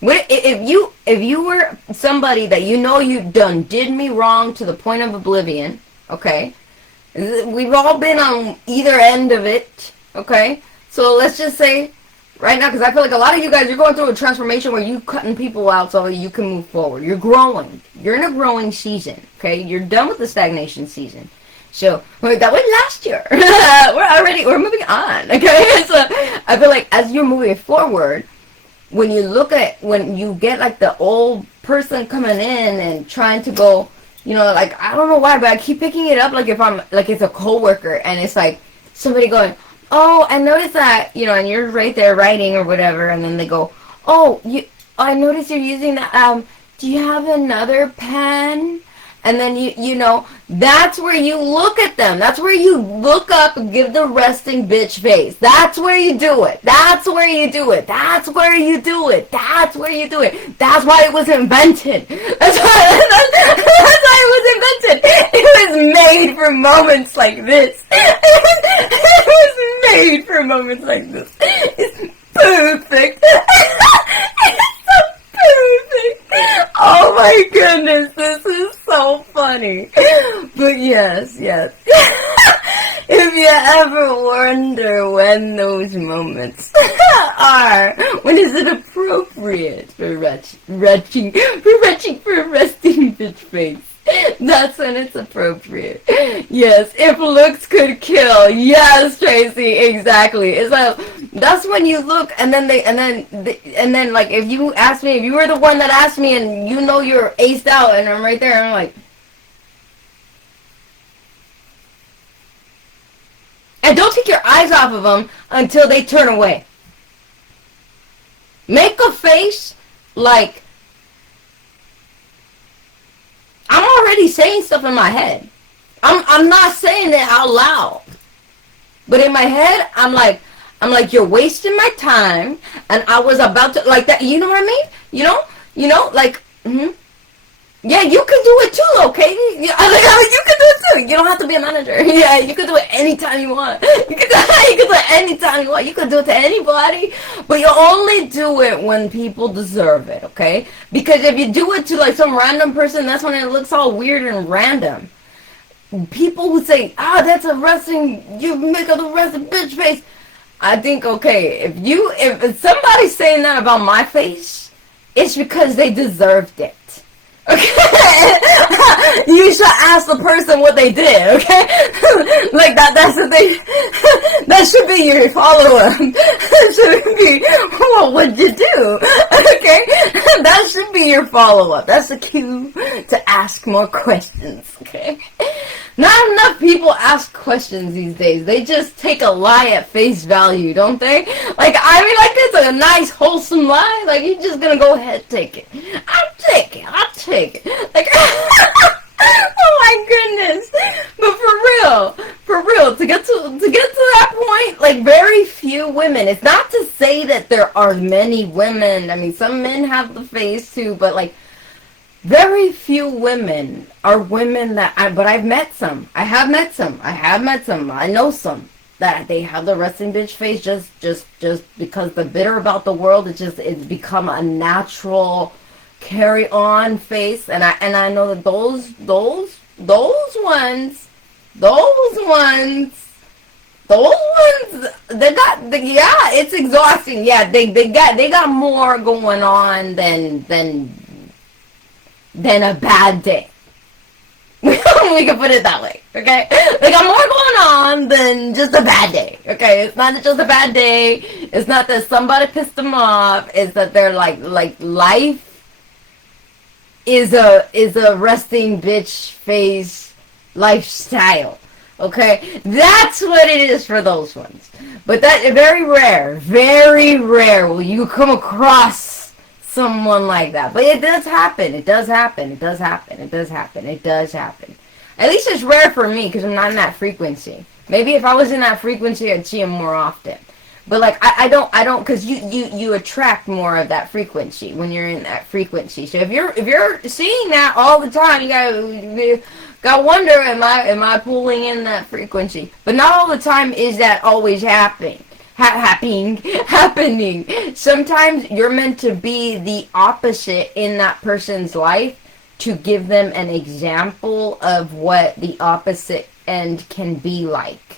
If you were somebody that you know you did me wrong to the point of oblivion, okay? We've all been on either end of it, okay? So let's just say right now, because I feel like a lot of you guys, you're going through a transformation where you're cutting people out so you can move forward. You're growing. You're in a growing season, okay? You're done with the stagnation season. So, that was last year. we're moving on, okay? So, I feel like as you're moving forward, when you get like the old person coming in and trying to go, like, I don't know why, but I keep picking it up like if I'm, like it's a coworker, and it's like somebody going, oh, I noticed that, and you're right there writing or whatever, and then they go, oh, I noticed you're using that, do you have another pen? And then that's where you look at them. That's where you look up and give the resting bitch face. That's where you do it. That's where you do it. That's where you do it. That's where you do it. That's why it was invented. That's why it was invented. It was made for moments like this. It was made for moments like this. It's perfect. It's so perfect. Oh my goodness, this is so funny. But yes. If you ever wonder when those moments are, when is it appropriate for resting bitch face? That's when it's appropriate. Yes, if looks could kill. Yes, Tracy, exactly. It's like, that's when you look, and then like, if you ask me, if you were the one that asked me, and you're aced out, and I'm right there, and I'm like, and don't take your eyes off of them until they turn away. Make a face like, I'm already saying stuff in my head. I'm not saying it out loud. But in my head, I'm like, you're wasting my time, and I was about to, like that, you know what I mean? Like, yeah, you can do it too, okay? You can do it too. You don't have to be a manager. Yeah, you can do it anytime you want. You can do it anytime you want. You can do it to anybody, but you only do it when people deserve it, okay? Because if you do it to like some random person, that's when it looks all weird and random. People who say, that's a resting, you make a resting bitch face. I think, okay, if somebody's saying that about my face, it's because they deserved it. Okay? You should ask the person what they did, okay? Like that's the thing. That should be your follow-up. That should be, well, what'd you do? Okay? That should be your follow-up. That's the cue to ask more questions, okay? Not enough people ask questions these days. They just take a lie at face value, don't they? Like, I mean, like, it's a nice, wholesome lie. Like, you're just gonna go ahead and take it. I'll take it. Like, oh my goodness. But women. It's not to say that there are many women. I mean, some men have the face too, but like very few women are women but I've met some. I have met some. I know some that they have the resting bitch face just because they're bitter about the world. It's become a natural carry on face, and I know that those ones, yeah, it's exhausting. Yeah, they got more going on than a bad day. We can put it that way, okay? They got more going on than just a bad day, okay? It's not just a bad day. It's not that somebody pissed them off. It's that they're like life is a resting bitch face lifestyle, okay? That's what it is for those ones. But that very rare will you come across someone like that. But it does happen. It does happen. At least it's rare for me because I'm not in that frequency. Maybe if I was in that frequency, I'd see them more often. But like I don't, because you attract more of that frequency when you're in that frequency. So if you're seeing that all the time, you gotta wonder, am I pulling in that frequency? But not all the time is that always happening. Sometimes you're meant to be the opposite in that person's life to give them an example of what the opposite end can be like.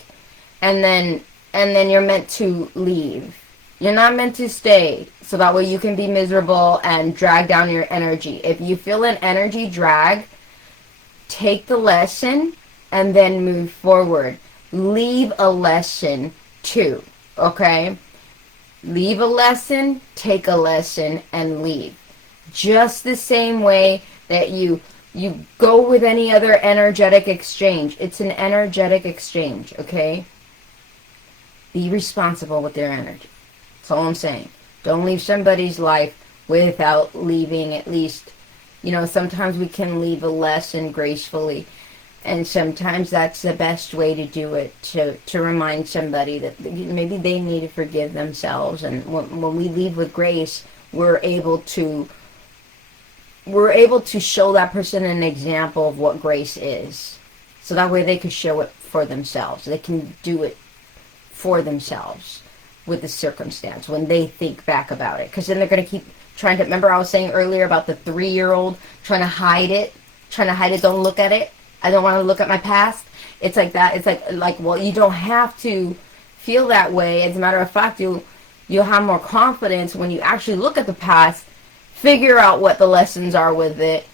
And then you're meant to leave. You're not meant to stay, so that way you can be miserable and drag down your energy. If you feel an energy drag, take the lesson and then move forward. Leave a lesson too. Okay? Leave a lesson, take a lesson, and leave. Just the same way that you go with any other energetic exchange. It's an energetic exchange, okay? Be responsible with their energy. That's all I'm saying. Don't leave somebody's life without leaving at least, sometimes we can leave a lesson gracefully. And sometimes that's the best way to do it, to remind somebody that maybe they need to forgive themselves. And when we leave with grace, we're able to show that person an example of what grace is. So that way they can show it for themselves. They can do it for themselves with the circumstance when they think back about it. Because then they're going to keep trying to, remember I was saying earlier about the 3-year-old trying to hide it, don't look at it. I don't want to look at my past. It's like that. It's like well, you don't have to feel that way. As a matter of fact, you'll have more confidence when you actually look at the past, figure out what the lessons are with it,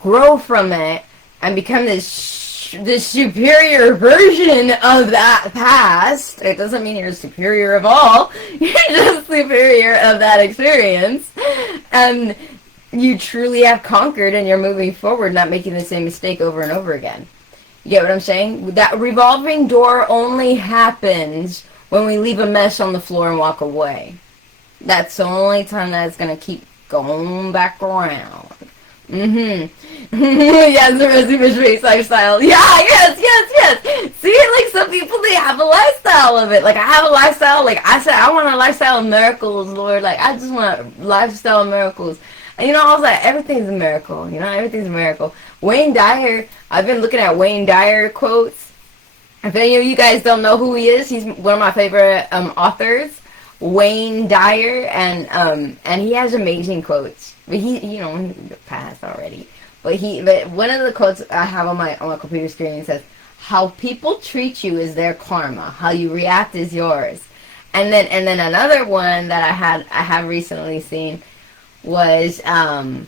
grow from it, and become this superior version of that past. It doesn't mean you're superior of all. You're just superior of that experience. And you truly have conquered and you're moving forward, not making the same mistake over and over again. You get what I'm saying? That revolving door only happens when we leave a mess on the floor and walk away. That's the only time that it's going to keep going back around. Yes, the resume space lifestyle. Yeah, yes. See, like some people, they have a lifestyle of it. Like I have a lifestyle, like I said, I want a lifestyle of miracles, Lord. Like I just want a lifestyle of miracles. And I was like, everything's a miracle. Everything's a miracle. Wayne Dyer, I've been looking at Wayne Dyer quotes. If any of you guys don't know who he is, he's one of my favorite authors, Wayne Dyer, and he has amazing quotes. But he passed already. But one of the quotes I have on my computer screen says, "How people treat you is their karma. How you react is yours." And then another one that I have recently seen was I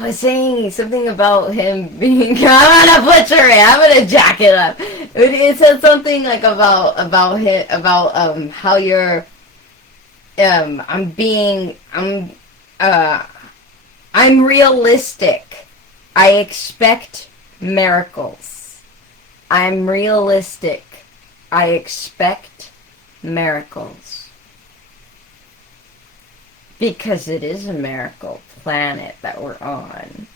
was saying something about him being. I'm gonna butcher it. I'm gonna jack it up. It said something like about him, about how you're. I'm realistic. I expect miracles. I'm realistic. I expect miracles. Because it is a miracle planet that we're on.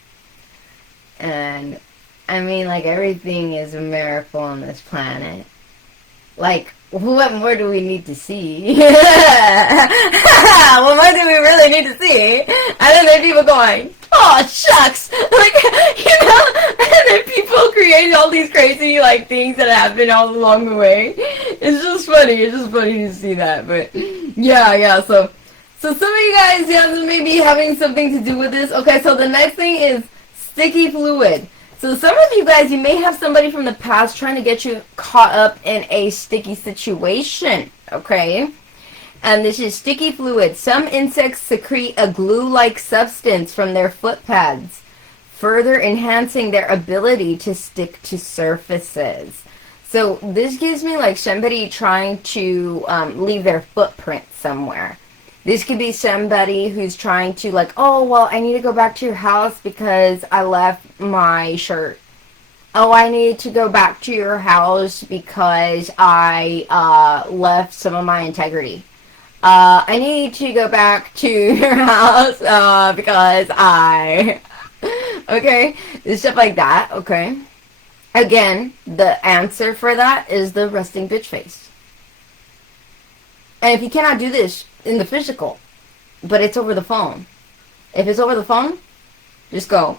And, I mean, like, everything is a miracle on this planet. Like, what more do we need to see? What more do we really need to see? And then there are people going, oh, shucks. Like, and then people create all these crazy, like, things that happen all along the way. It's just funny. It's just funny to see that. But, yeah, so some of you guys, yeah, maybe having something to do with this. Okay, so the next thing is sticky fluid. So some of you guys, you may have somebody from the past trying to get you caught up in a sticky situation, okay? And this is sticky fluid. Some insects secrete a glue-like substance from their foot pads, further enhancing their ability to stick to surfaces. So this gives me like somebody trying to leave their footprint somewhere. This could be somebody who's trying to like, oh, well, I need to go back to your house because I left my shirt. Oh, I need to go back to your house because I left some of my integrity. I need to go back to your house because I... Okay, stuff like that, okay? Again, the answer for that is the resting bitch face. And if you cannot do this in the physical, but it's over the phone. If it's over the phone, just go.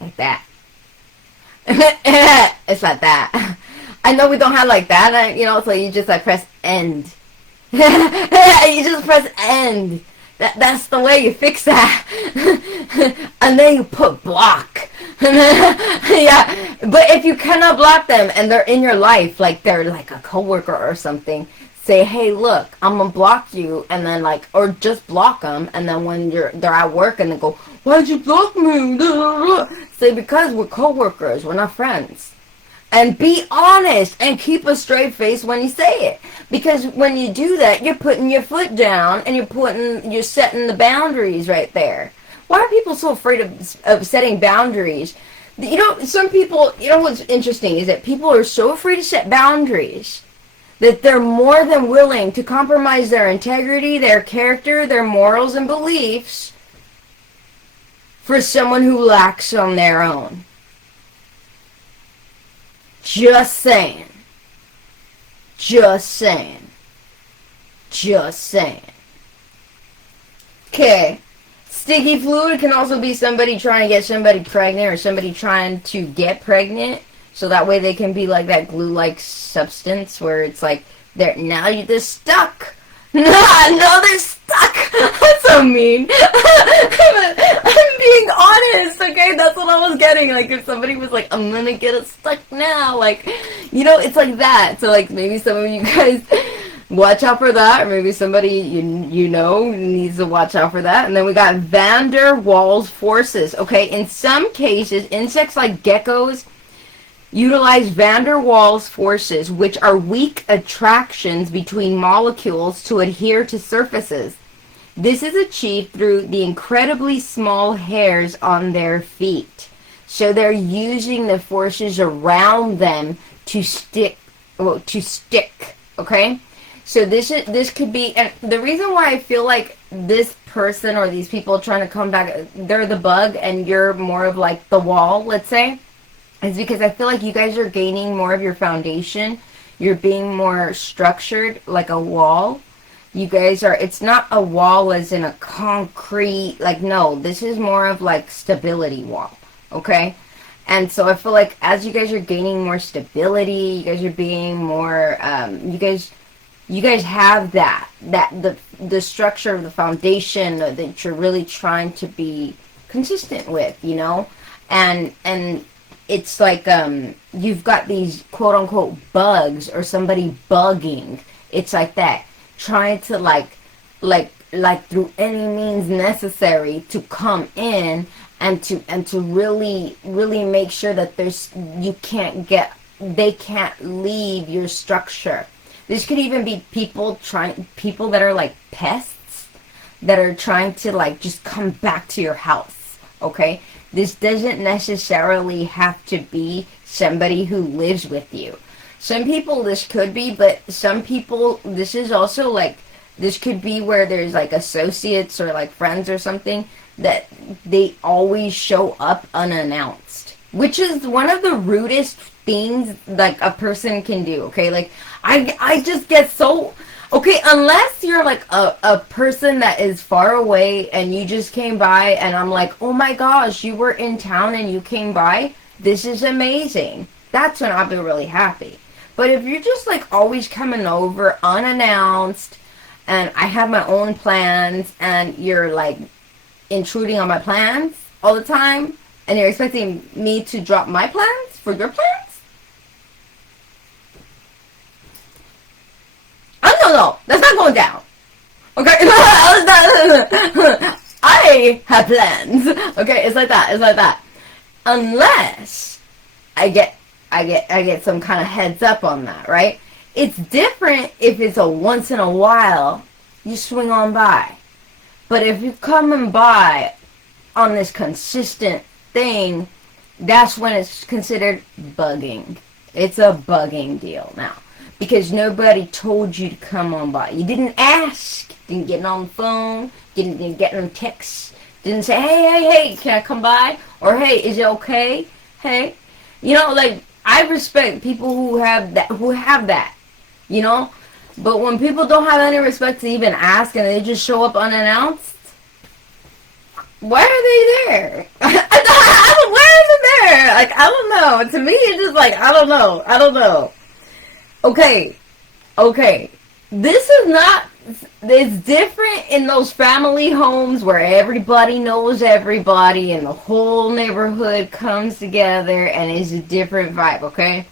Like that. It's like that. I know we don't have like that, you know, so you just like press end. You just press end. That's the way you fix that. And then you put block. Yeah, but if you cannot block them and they're in your life, like they're like a coworker or something, say, hey, look, I'm gonna block you, and then like, or just block them, and then when they're at work and they go, why'd you block me? Say, because we're coworkers, we're not friends. And be honest and keep a straight face when you say it. Because when you do that, you're putting your foot down and you're setting the boundaries right there. Why are people so afraid of setting boundaries? You know, some people, you know what's interesting is that people are so afraid to set boundaries that they're more than willing to compromise their integrity, their character, their morals and beliefs for someone who lacks on their own. Just saying. Just saying. Just saying. Okay. Sticky fluid can also be somebody trying to get somebody pregnant or somebody trying to get pregnant. So that way they can be like that glue-like substance where it's like, they're stuck. No, they're stuck. That's so mean. I'm being honest, okay? That's what I was getting. Like, if somebody was like, I'm gonna get it stuck now. Like, you know, it's like that. So, like, maybe some of you guys watch out for that. Or maybe somebody you know needs to watch out for that. And then we got van der Waals forces, okay? In some cases, insects like geckos utilize van der Waals forces, which are weak attractions between molecules to adhere to surfaces. This is achieved through the incredibly small hairs on their feet. So they're using the forces around them to stick, okay? So this could be, and the reason why I feel like this person or these people trying to come back, they're the bug and you're more of like the wall, let's say, is because I feel like you guys are gaining more of your foundation. You're being more structured like a wall. You guys are, it's not a wall as in a concrete, like, no, this is more of like stability wall, okay? And so I feel like as you guys are gaining more stability, you guys are being more, you guys have the structure of the foundation that you're really trying to be consistent with, you know? And it's like you've got these quote unquote bugs or somebody bugging. It's like that, trying to like through any means necessary to come in and to really make sure that they can't leave your structure. This could even be people that are like pests that are trying to like just come back to your house, okay? This doesn't necessarily have to be somebody who lives with you. Some people this could be, but some people this is also like, this could be where there's like associates or like friends or something that they always show up unannounced. which is one of the rudest things like a person can do. Okay, like I just get so okay, unless you're like a person that is far away and you just came by and I'm like, oh my gosh, you were in town and you came by, this is amazing. That's when I'll be really happy. But if you're just like always coming over unannounced and I have my own plans and you're like intruding on my plans all the time and you're expecting me to drop my plans for your plans? Oh, no, that's not going down. Okay? I have plans. Okay? It's like that. It's like that. Unless I get some kind of heads up on that, right? It's different if it's a once in a while you swing on by. But if you're coming by on this consistent thing, that's when it's considered bugging. It's a bugging deal now. Because nobody told you to come on by. You didn't ask. Didn't get on the phone. Didn't get on texts. Didn't say, hey, can I come by? Or, hey, is it okay? Hey. You know, like, I respect people who have that. You know? But when people don't have any respect to even ask and they just show up unannounced, why are they there? Why are they there? Like, I don't know. To me, it's just like, I don't know. Okay. This is not, it's different in those family homes where everybody knows everybody and the whole neighborhood comes together and it's a different vibe, okay?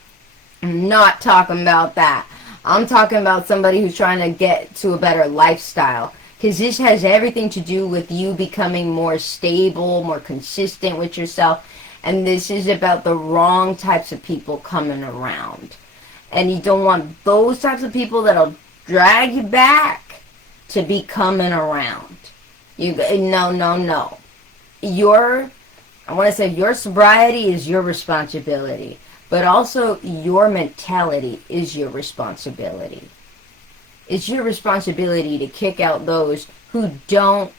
I'm not talking about that. I'm talking about somebody who's trying to get to a better lifestyle. Because this has everything to do with you becoming more stable, more consistent with yourself. And this is about the wrong types of people coming around. And you don't want those types of people that'll drag you back to be coming around. No. I want to say your sobriety is your responsibility. But also your mentality is your responsibility. It's your responsibility to kick out those who don't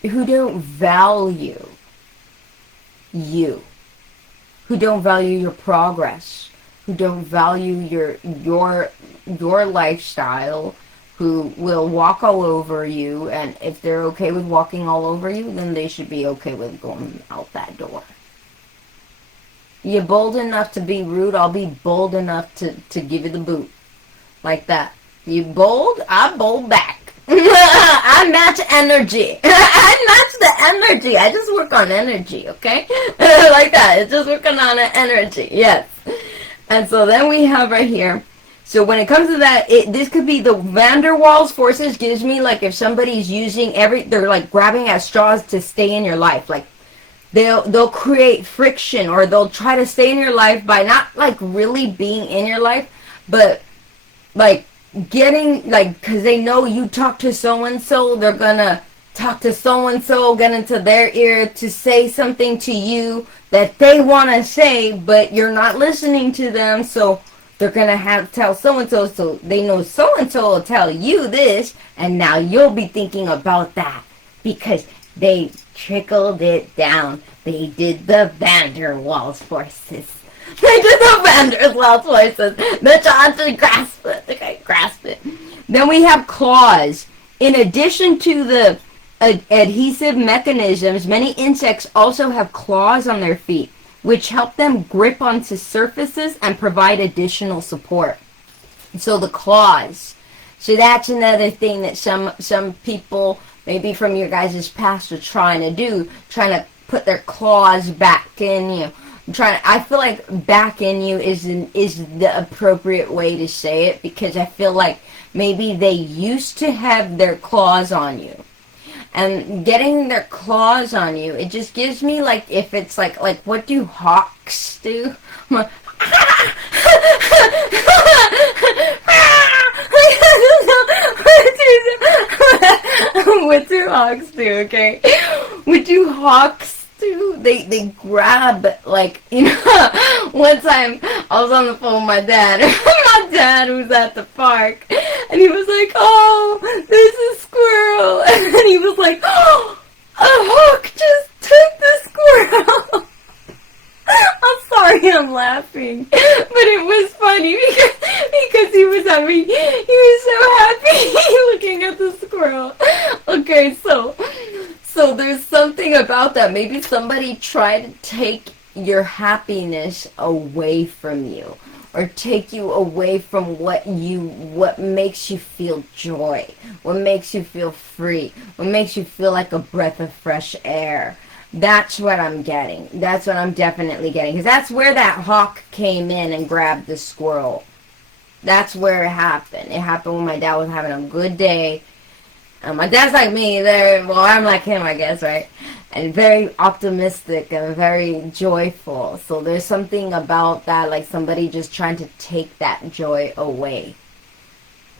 value you, who don't value your progress, who don't value your lifestyle, who will walk all over you, and if they're okay with walking all over you, then they should be okay with going out that door. You're bold enough to be rude, I'll be bold enough to give you the boot. Like that. You bold, I bold back. I match energy. I match the energy. I just work on energy, okay? Like that. It's just working on an energy. Yes. And so then we have right here. So when it comes to that, this could be the Van der Waals forces. Gives me like if somebody's using they're like grabbing at straws to stay in your life. Like they'll create friction, or they'll try to stay in your life by not like really being in your life, but like getting like, because they know you talk to so and so, they're gonna talk to so and so, get into their ear to say something to you that they want to say, but you're not listening to them, so they're gonna have to tell so and so they know so and so will tell you this, and now you'll be thinking about that because they trickled it down. They did the Van der Waals forces. They did the Van der Waals forces. They're trying to grasp it. They can't grasp it. Then we have claws. In addition to the adhesive mechanisms, many insects also have claws on their feet, which help them grip onto surfaces and provide additional support. So the claws. So that's another thing that some people, maybe from your guys' past, are trying to do, trying to put their claws back in you. I feel like back in you is the appropriate way to say it, because I feel like maybe they used to have their claws on you. And getting their claws on you, it just gives me like, if it's like what do hawks do? What do hawks do, okay? What do hawks do? They grab, like, you know, one time I was on the phone with my dad. My dad was at the park, and he was like, oh, there's a squirrel. And then he was like, oh, A hawk just took the squirrel. I'm sorry I'm laughing, but it was funny because he was so happy looking at the squirrel. Okay, so there's something about that. Maybe somebody tried to take your happiness away from you, or take you away from what makes you feel joy, what makes you feel free, what makes you feel like a breath of fresh air. That's what I'm getting. That's what I'm definitely getting. Because that's where that hawk came in and grabbed the squirrel. That's where it happened. It happened when my dad was having a good day. My dad's like me. Well, I'm like him, I guess, right? And very optimistic and very joyful. So there's something about that, like somebody just trying to take that joy away.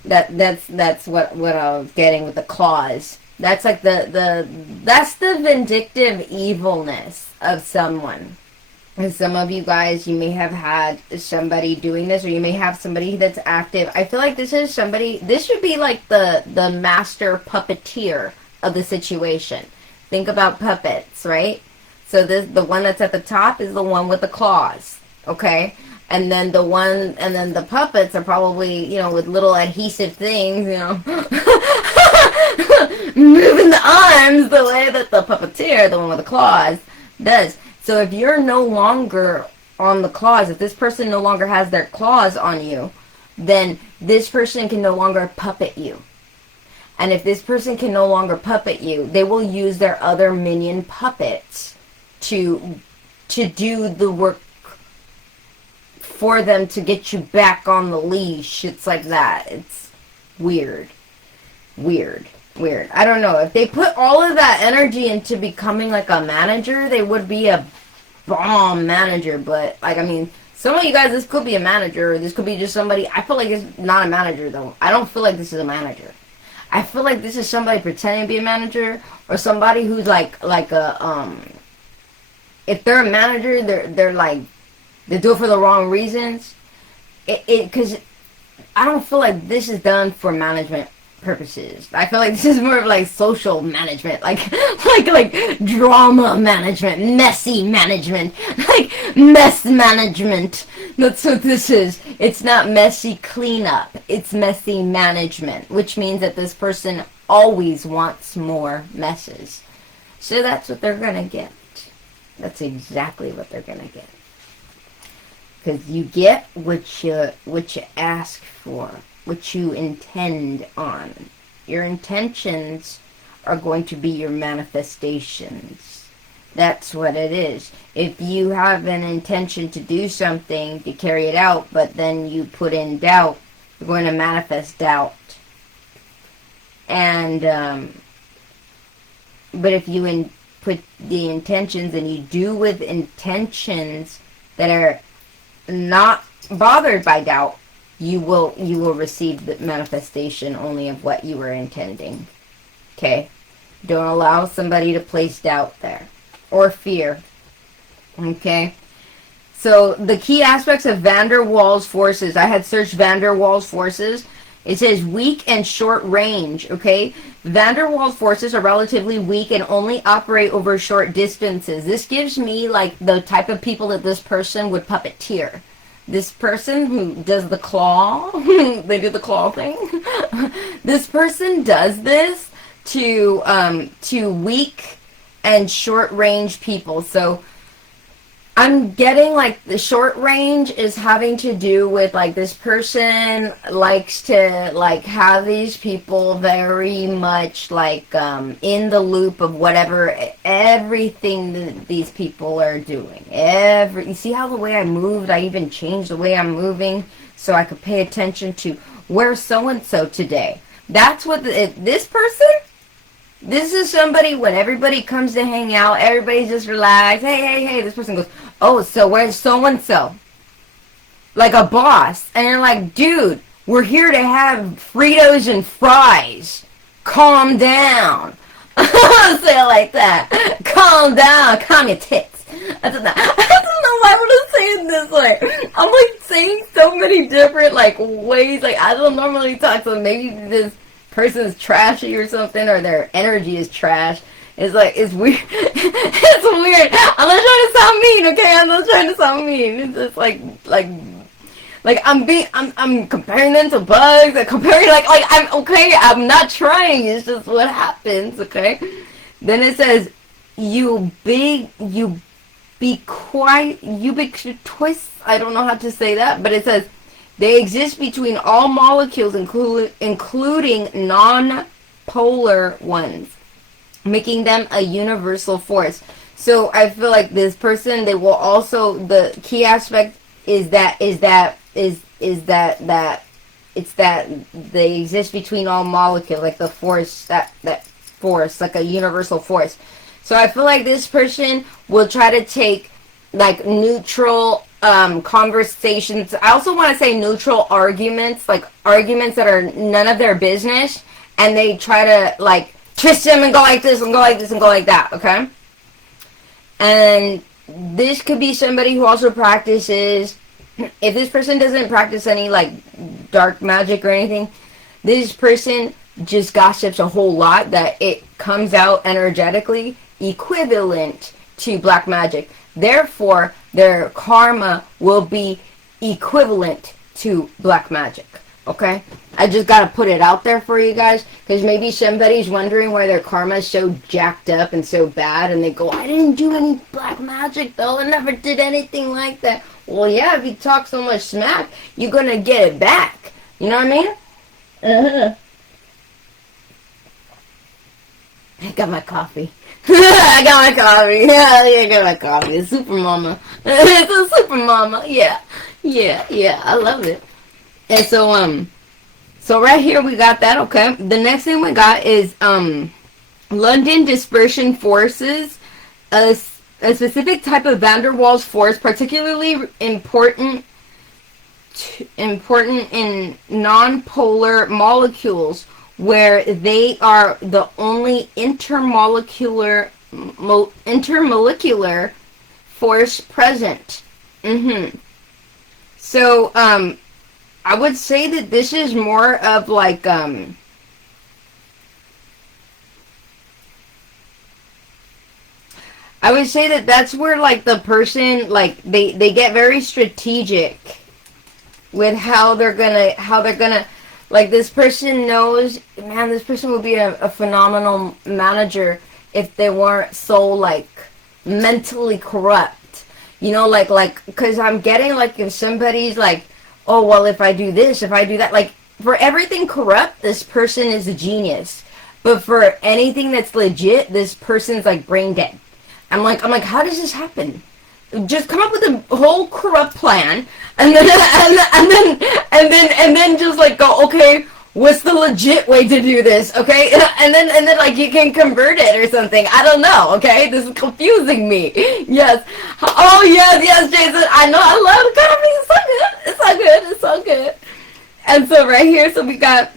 That's what I was getting with the claws. That's like that's the vindictive evilness of someone. And some of you guys, you may have had somebody doing this, or you may have somebody that's active. I feel like this should be like the master puppeteer of the situation. Think about puppets, right? So the one that's at the top is the one with the claws, okay? And then the puppets are probably, with little adhesive things, moving the arms the way that the puppeteer, the one with the claws, does. So if you're no longer on the claws, if this person no longer has their claws on you, then this person can no longer puppet you. And if this person can no longer puppet you, they will use their other minion puppets to do the work for them to get you back on the leash. It's like that. It's weird. I don't know. If they put all of that energy into becoming like a manager, they would be a bomb manager. But, some of you guys, this could be a manager, or this could be just somebody. I feel like it's not a manager, though. I don't feel like this is a manager. I feel like this is somebody pretending to be a manager, or somebody who's like a, if they're a manager, they're like, they do it for the wrong reasons. Because I don't feel like this is done for management purposes. I feel like this is more of like social management, like drama management, messy management, like mess management. That's what this is. It's not messy cleanup. It's messy management, which means that this person always wants more messes. So that's what they're gonna get. That's exactly what they're gonna get. Because you get what you ask for, what you intend on. Your intentions are going to be your manifestations. That's what it is. If you have an intention to do something, to carry it out, but then you put in doubt, you're going to manifest doubt. And, but if you put the intentions, and you do with intentions that are not bothered by doubt, you will receive the manifestation only of what you were intending. Okay? Don't allow somebody to place doubt there, or fear. Okay? So the key aspects of van der Waals forces. I had searched van der Waals forces. It says weak and short range. Okay? Van der Waals forces are relatively weak and only operate over short distances. This gives me like the type of people that this person would puppeteer. This person who does the claw, they do the claw thing. This person does this to weak and short range people. So I'm getting like the short range is having to do with like this person likes to like have these people very much like in the loop of everything that these people are doing. You see how the way I moved, I even changed the way I'm moving so I could pay attention to where's so-and-so today. That's what this person. This is somebody, when everybody comes to hang out, everybody's just relaxed. Hey. This person goes, oh, so where's so-and-so? Like a boss. And you're like, dude, we're here to have Fritos and fries. Calm down. Say it like that. Calm down. Calm your tits. I don't know why I'm saying this way. I'm like saying so many different like ways. Like I don't normally talk, so maybe this person's trashy or something, or their energy is trash, It's like, it's weird. It's weird. I'm not trying to sound mean, okay? I'm not trying to sound mean. It's just like I'm comparing them to bugs. I'm comparing, I'm okay. I'm not trying. It's just what happens, okay? Then it says, you be quite ubiquitous. I don't know how to say that, but it says they exist between all molecules, including non-polar ones, making them a universal force. So I feel like this person, they will also, the key aspect is that it's that they exist between all molecules, like the force, that force, like a universal force. So I feel like this person will try to take like neutral conversations. I also want to say neutral arguments, like arguments that are none of their business, and they try to like twist them and go like this and go like this and go like that, okay? And this could be somebody who also practices, if this person doesn't practice any like dark magic or anything, this person just gossips a whole lot that it comes out energetically equivalent to black magic. Therefore, their karma will be equivalent to black magic. Okay? I just gotta put it out there for you guys, because maybe somebody's wondering why their karma is so jacked up and so bad, and they go, I didn't do any black magic though, I never did anything like that. Well, yeah, if you talk so much smack, you're gonna get it back. You know what I mean? Uh-huh. I got my coffee. I got my coffee. Yeah, I got my coffee. It's Super Mama. It's a Super Mama. Yeah. Yeah. I love it. And so right here we got that, okay? The next thing we got is London dispersion forces, a specific type of van der Waals force, particularly important in non-polar molecules, where they are the only intermolecular force present. So I would say that this is more of like I would say that that's where like the person, like they get very strategic with how they're gonna like, this person knows, man, this person would be a phenomenal manager if they weren't so like mentally corrupt, you know, like because I'm getting like, if somebody's like, oh well, if I do this, if I do that, like for everything corrupt, this person is a genius, but for anything that's legit, this person's like brain dead. I'm like, how does this happen? Just come up with a whole corrupt plan, and then just like go, okay, what's the legit way to do this? Okay, and then like you can convert it or something. I don't know. Okay, this is confusing me. Yes. Oh yes, Jason. I know. I love coffee. It's so good. It's so good. It's so good. And so right here, so we got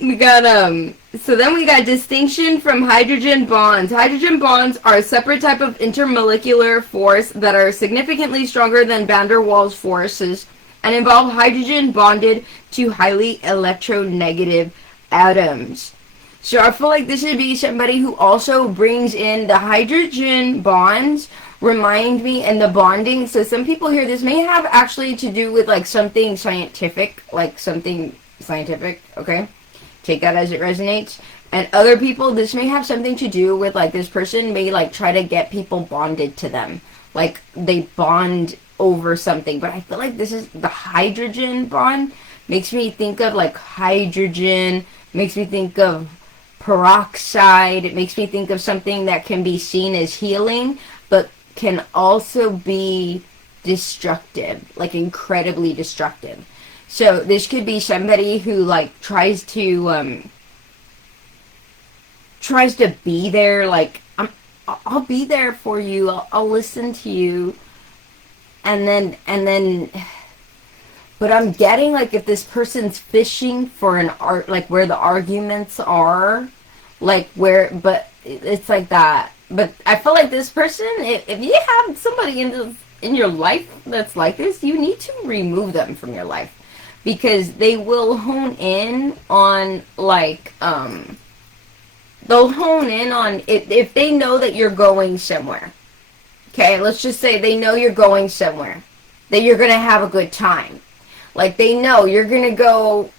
so then we got distinction from hydrogen bonds. Hydrogen bonds are a separate type of intermolecular force that are significantly stronger than van der Waals forces and involve hydrogen bonded to highly electronegative atoms. So I feel like this would be somebody who also brings in the hydrogen bonds, remind me, and the bonding. So some people here, this may have actually to do with like something scientific, okay? Take that as it resonates. And other people, this may have something to do with like this person may like try to get people bonded to them. Like they bond over something. But I feel like this is the hydrogen bond. Makes me think of like hydrogen. Makes me think of peroxide. It makes me think of something that can be seen as healing, but can also be destructive. Like incredibly destructive. So this could be somebody who like tries to be there, like I'll be there for you. I'll listen to you, and then but I'm getting like if this person's fishing for an art, like where the arguments are, like where, but it's like that. But I feel like this person, if you have somebody in your life that's like this, you need to remove them from your life. Because they will hone in on like they'll hone in on it if they know that you're going somewhere. Okay, let's just say they know you're going somewhere, that you're going to have a good time. Like, they know you're going to go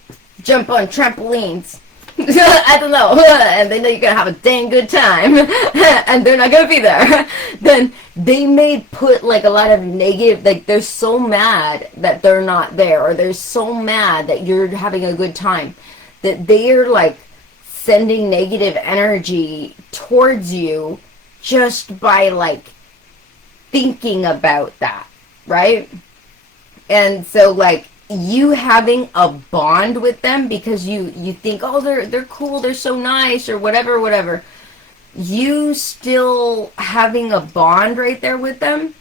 jump on trampolines. I don't know. And they know you're going to have a dang good time. And they're not going to be there. Then they may put, like, a lot of negative, like, they're so mad that they're not there. Or they're so mad that you're having a good time. That they're, like, sending negative energy towards you just by, like, thinking about that, right? And so, like, you having a bond with them because you think, oh, they're cool, they're so nice, or whatever, you still having a bond right there with them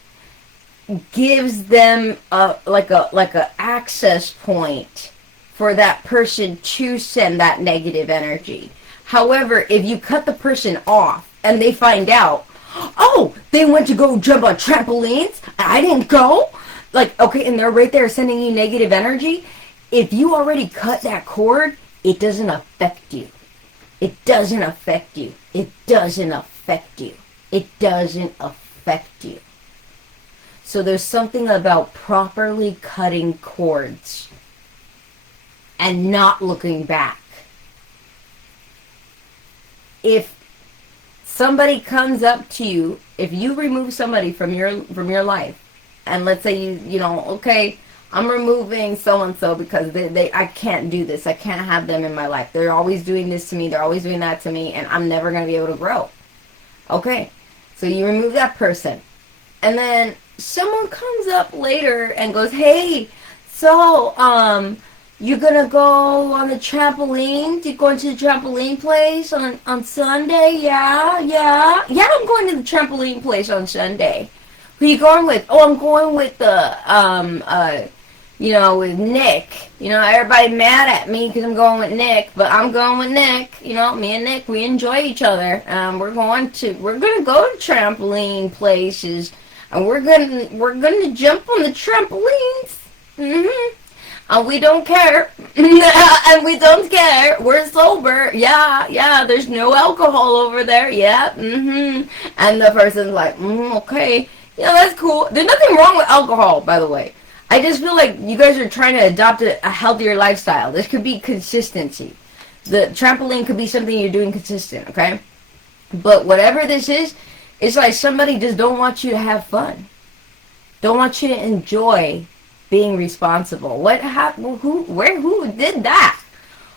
gives them a access point for that person to send that negative energy. However, if you cut the person off and they find out, oh, they went to go jump on trampolines and I didn't go, like, okay, and they're right there sending you negative energy. If you already cut that cord, it doesn't affect you. It doesn't affect you. It doesn't affect you. It doesn't affect you. So there's something about properly cutting cords and not looking back. If somebody comes up to you, if you remove somebody from your life, and let's say you know, okay, I'm removing so-and-so because I can't do this. I can't have them in my life. They're always doing this to me. They're always doing that to me, and I'm never going to be able to grow. Okay, so you remove that person. And then someone comes up later and goes, hey, so, you're going to go on the trampoline? You going to the trampoline place on Sunday? Yeah, I'm going to the trampoline place on Sunday. Who are you going with? Oh, I'm going with with Nick. You know, everybody mad at me because I'm going with Nick, but I'm going with Nick. You know, me and Nick, we enjoy each other. We're gonna go to trampoline places, and we're gonna jump on the trampolines. And we don't care. And we don't care. We're sober. Yeah, there's no alcohol over there. Yeah, And the person's like, okay. Yeah, that's cool. There's nothing wrong with alcohol, by the way. I just feel like you guys are trying to adopt a healthier lifestyle. This could be consistency. The trampoline could be something you're doing consistent, okay? But whatever this is, it's like somebody just don't want you to have fun. Don't want you to enjoy being responsible. What happened? Who did that?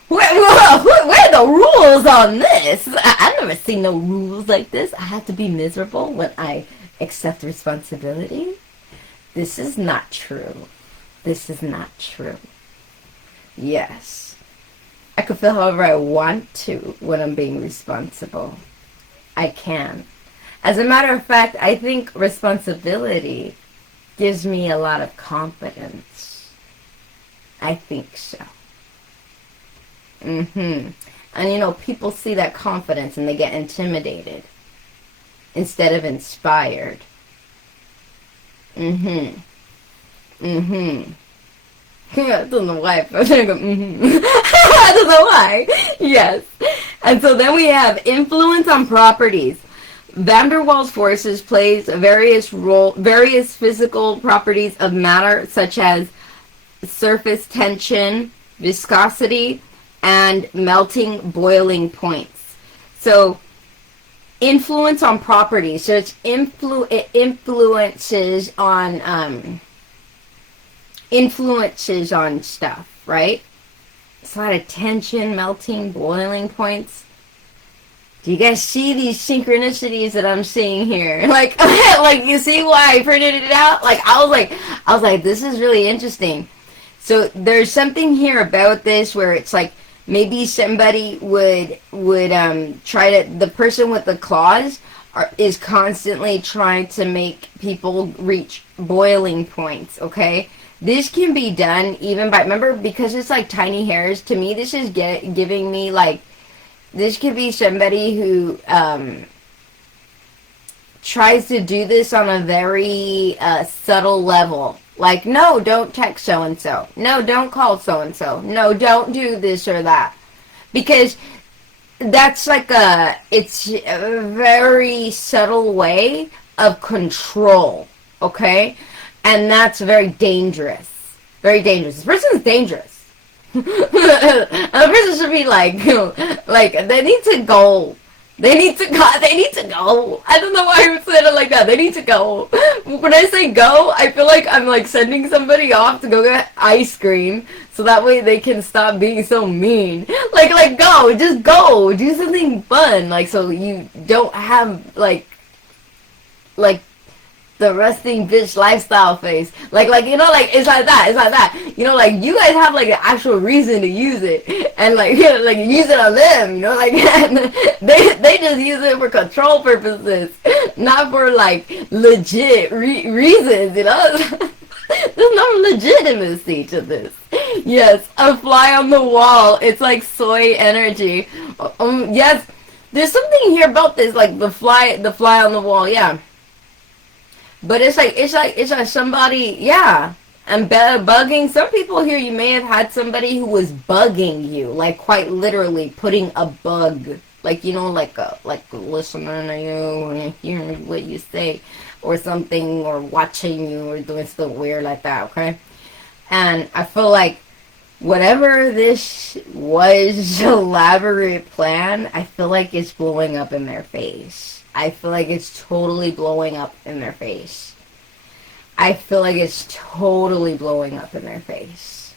Where are the rules on this? I've never seen no rules like this. I have to be miserable when I accept responsibility. This is not true. This is not true. Yes. I can feel however I want to when I'm being responsible. I can. As a matter of fact, I think responsibility gives me a lot of confidence. I think so. And you know, people see that confidence and they get intimidated instead of inspired. Yeah, I don't know why. I don't know why. Yes. And so then we have influence on properties. Van der Waals forces plays various physical properties of matter, such as surface tension, viscosity, and melting boiling points. So influence on properties. So it influences on stuff, right? It's a lot of tension, melting, boiling points. Do you guys see these synchronicities that I'm seeing here? Like you see why I printed it out? Like I was like, this is really interesting. So there's something here about this where it's like maybe somebody would try to, the person with the claws is constantly trying to make people reach boiling points, okay? This can be done even by, remember, because it's like tiny hairs, to me this is giving me like, this could be somebody who tries to do this on a very subtle level. Like, no, don't text so-and-so. No, don't call so-and-so. No, don't do this or that. Because that's like it's a very subtle way of control, okay? And that's very dangerous. Very dangerous. This person is dangerous. A person should be like they need to go. They need to go. They need to go. I don't know why I said it like that. They need to go. When I say go, I feel like I'm like sending somebody off to go get ice cream, so that way they can stop being so mean. Like go, just go, do something fun. Like so you don't have like the resting bitch lifestyle face. Like you know, like it's like that. It's like that. You know, like you guys have like an actual reason to use it, and like you know, like use it on them. You know, like they just use it for control purposes, not for like legit reasons. You know, there's no legitimacy to this. Yes, a fly on the wall. It's like soy energy. Yes, there's something here about this, like the fly on the wall. Yeah. But it's like somebody, yeah, and bugging. Some people here, you may have had somebody who was bugging you, like quite literally putting a bug, like you know, like listening to you and hearing what you say, or something, or watching you, or doing stuff weird like that. Okay, and I feel like whatever this was elaborate plan, I feel like it's blowing up in their face. I feel like it's totally blowing up in their face. I feel like it's totally blowing up in their face.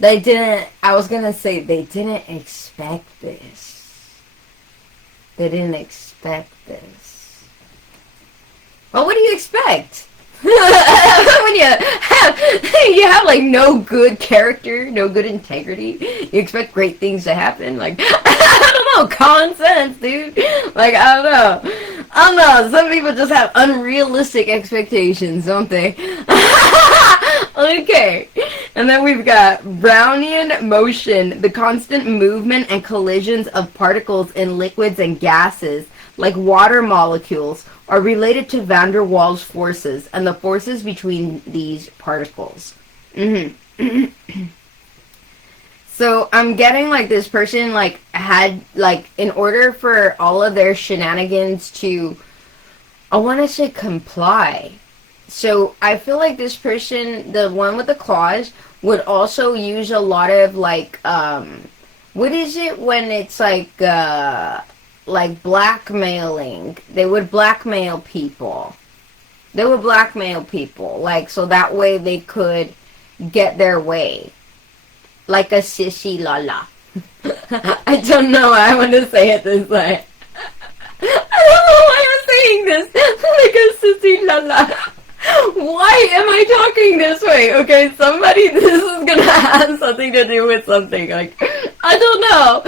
They didn't, I was going to say, they didn't expect this. They didn't expect this. Well, what do you expect? When you have like no good character, no good integrity, you expect great things to happen. Like I don't know, common sense, dude. Like I don't know. Some people just have unrealistic expectations, don't they? Okay, and then we've got Brownian motion, the constant movement and collisions of particles in liquids and gases, like water molecules, are related to van der Waals forces and the forces between these particles. So I'm getting like this person like had like, in order for all of their shenanigans to, I want to say, comply. So I feel like this person, the one with the claws, would also use a lot of like what is it when it's like blackmailing. They would blackmail people. Like, so that way they could get their way. Like a sissy lala. I don't know why I want to say it this way. I don't know why I'm saying this. Like a sissy lala. Why am I talking this way? Okay, somebody, this is gonna have something to do with something. Like, I don't know.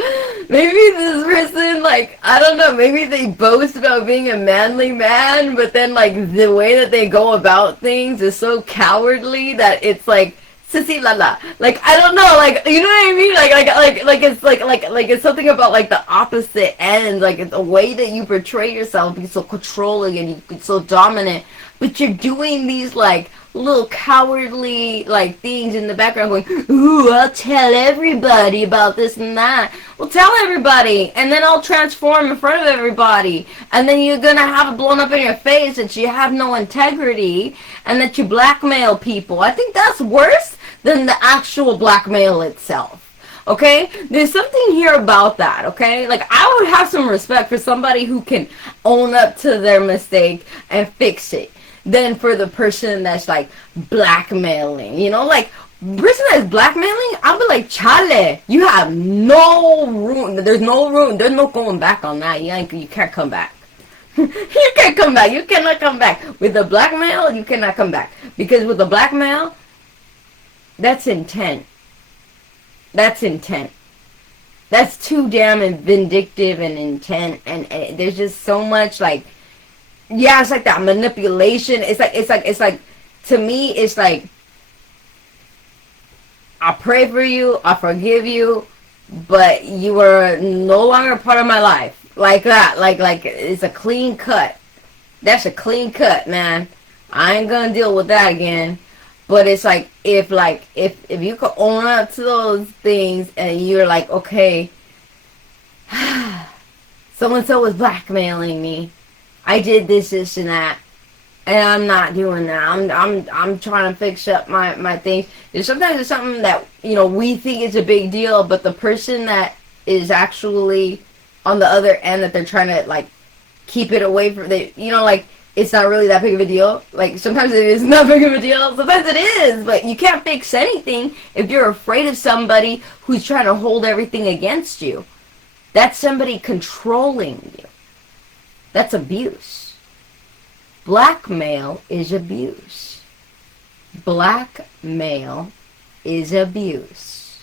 Maybe this person, like, I don't know, maybe they boast about being a manly man, but then, like, the way that they go about things is so cowardly that it's like, sissy lala. Like, I don't know, like, you know what I mean? Like it's something about, like, the opposite end. Like, it's a way that you portray yourself, be so controlling and you're so dominant, but you're doing these, like, little cowardly, like, things in the background going, ooh, I'll tell everybody about this and that. Well, tell everybody, and then I'll transform in front of everybody, and then you're gonna have it blown up in your face that you have no integrity, and that you blackmail people. I think that's worse than the actual blackmail itself. Okay? There's something here about that, okay? Like, I would have some respect for somebody who can own up to their mistake and fix it, than for the person that's, like, blackmailing. You know, like, person that's blackmailing, I'll be like, chale, you have no room. There's no room. There's no going back on that. You can't come back. You can't come back. You cannot come back. With the blackmail, you cannot come back. Because with the blackmail, that's intent. That's intent. That's too damn vindictive and intent. And there's just so much, like, yeah, it's like that manipulation. It's like, to me, it's like, I pray for you, I forgive you, but you are no longer part of my life. Like that. Like it's a clean cut. That's a clean cut, man. I ain't gonna deal with that again. But it's like, if you could own up to those things and you're like, okay, so-and-so was blackmailing me. I did this, and that. And I'm not doing that. I'm trying to fix up my things. And sometimes it's something that, we think is a big deal, but the person that is actually on the other end, that they're trying to, like, keep it away from, it's not really that big of a deal. Like, sometimes it is not big of a deal. Sometimes it is. But you can't fix anything if you're afraid of somebody who's trying to hold everything against you. That's somebody controlling you. That's abuse. Blackmail is abuse. Blackmail is abuse.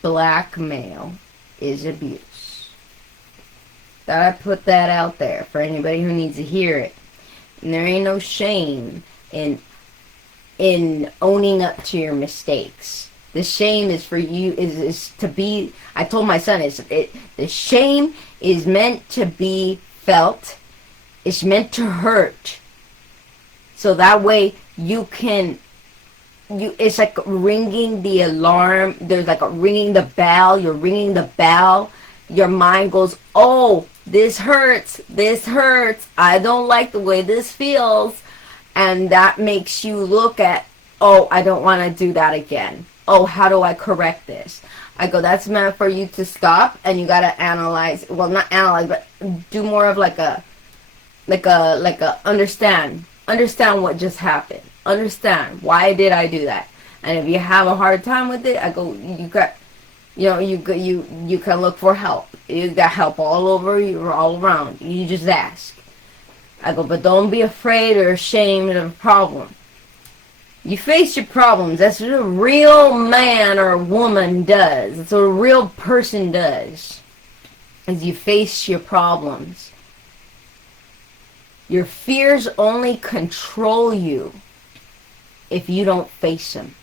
Blackmail is abuse. Thought I'd put that out there for anybody who needs to hear it. And there ain't no shame in owning up to your mistakes. The shame is for you, is to be, I told my son, the shame is meant to be felt. It's meant to hurt. So that way it's like ringing the alarm. There's like a ringing the bell. You're ringing the bell. Your mind goes, oh, this hurts. This hurts. I don't like the way this feels. And that makes you look at, oh, I don't want to do that again. Oh, how do I correct this? I go, that's meant for you to stop, and you got to analyze. Well, not analyze, but do more of like a understand what just happened. Understand, why did I do that? And if you have a hard time with it, I go, you can look for help. You got help all over you, all around. You just ask. I go, but don't be afraid or ashamed of a problem. You face your problems. That's what a real man or woman does. That's what a real person does. Is you face your problems. Your fears only control you if you don't face them.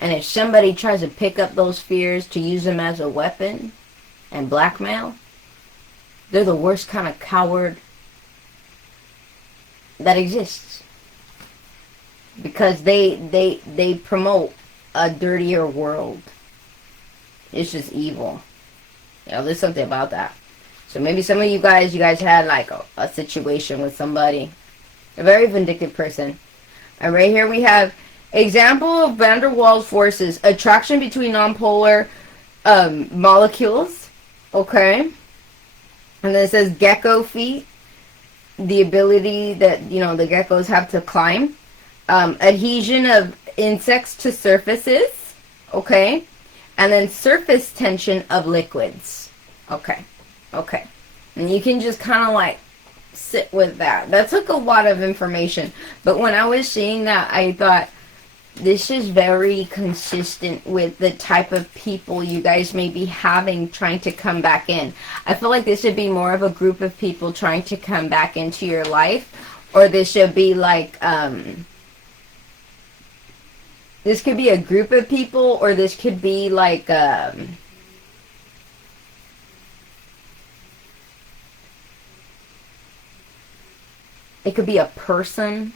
And if somebody tries to pick up those fears to use them as a weapon and blackmail, they're the worst kind of coward that exists. Because they promote a dirtier world. It's just evil. There's something about that. So maybe some of you guys had like a situation with somebody, a very vindictive person. And right here we have example of van der Waals forces, attraction between nonpolar molecules. Okay. And then it says gecko feet, the ability that, the geckos have to climb. Adhesion of insects to surfaces. Okay. And then surface tension of liquids. Okay. Okay. And you can just kind of like sit with that. That took a lot of information. But when I was seeing that, I thought, this is very consistent with the type of people you guys may be having trying to come back in. I feel like this should be more of a group of people trying to come back into your life. Or this should be like, this could be a group of people, or this could be like, it could be a person.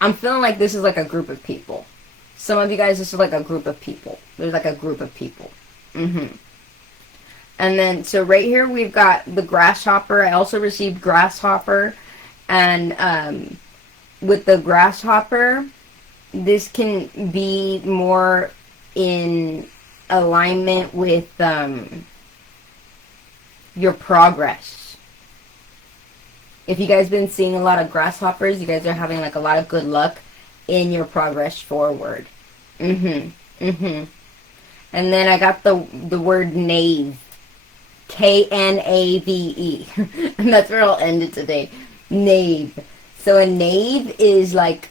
I'm feeling like this is like a group of people. Some of you guys, this is like a group of people. There's like a group of people. And then, so right here we've got the grasshopper. I also received grasshopper. And with the grasshopper, this can be more in alignment with your progress. If you guys been seeing a lot of grasshoppers, you guys are having like a lot of good luck in your progress forward. And then I got the word knave. Knave. And that's where I'll end it today. Knave. So a knave is like,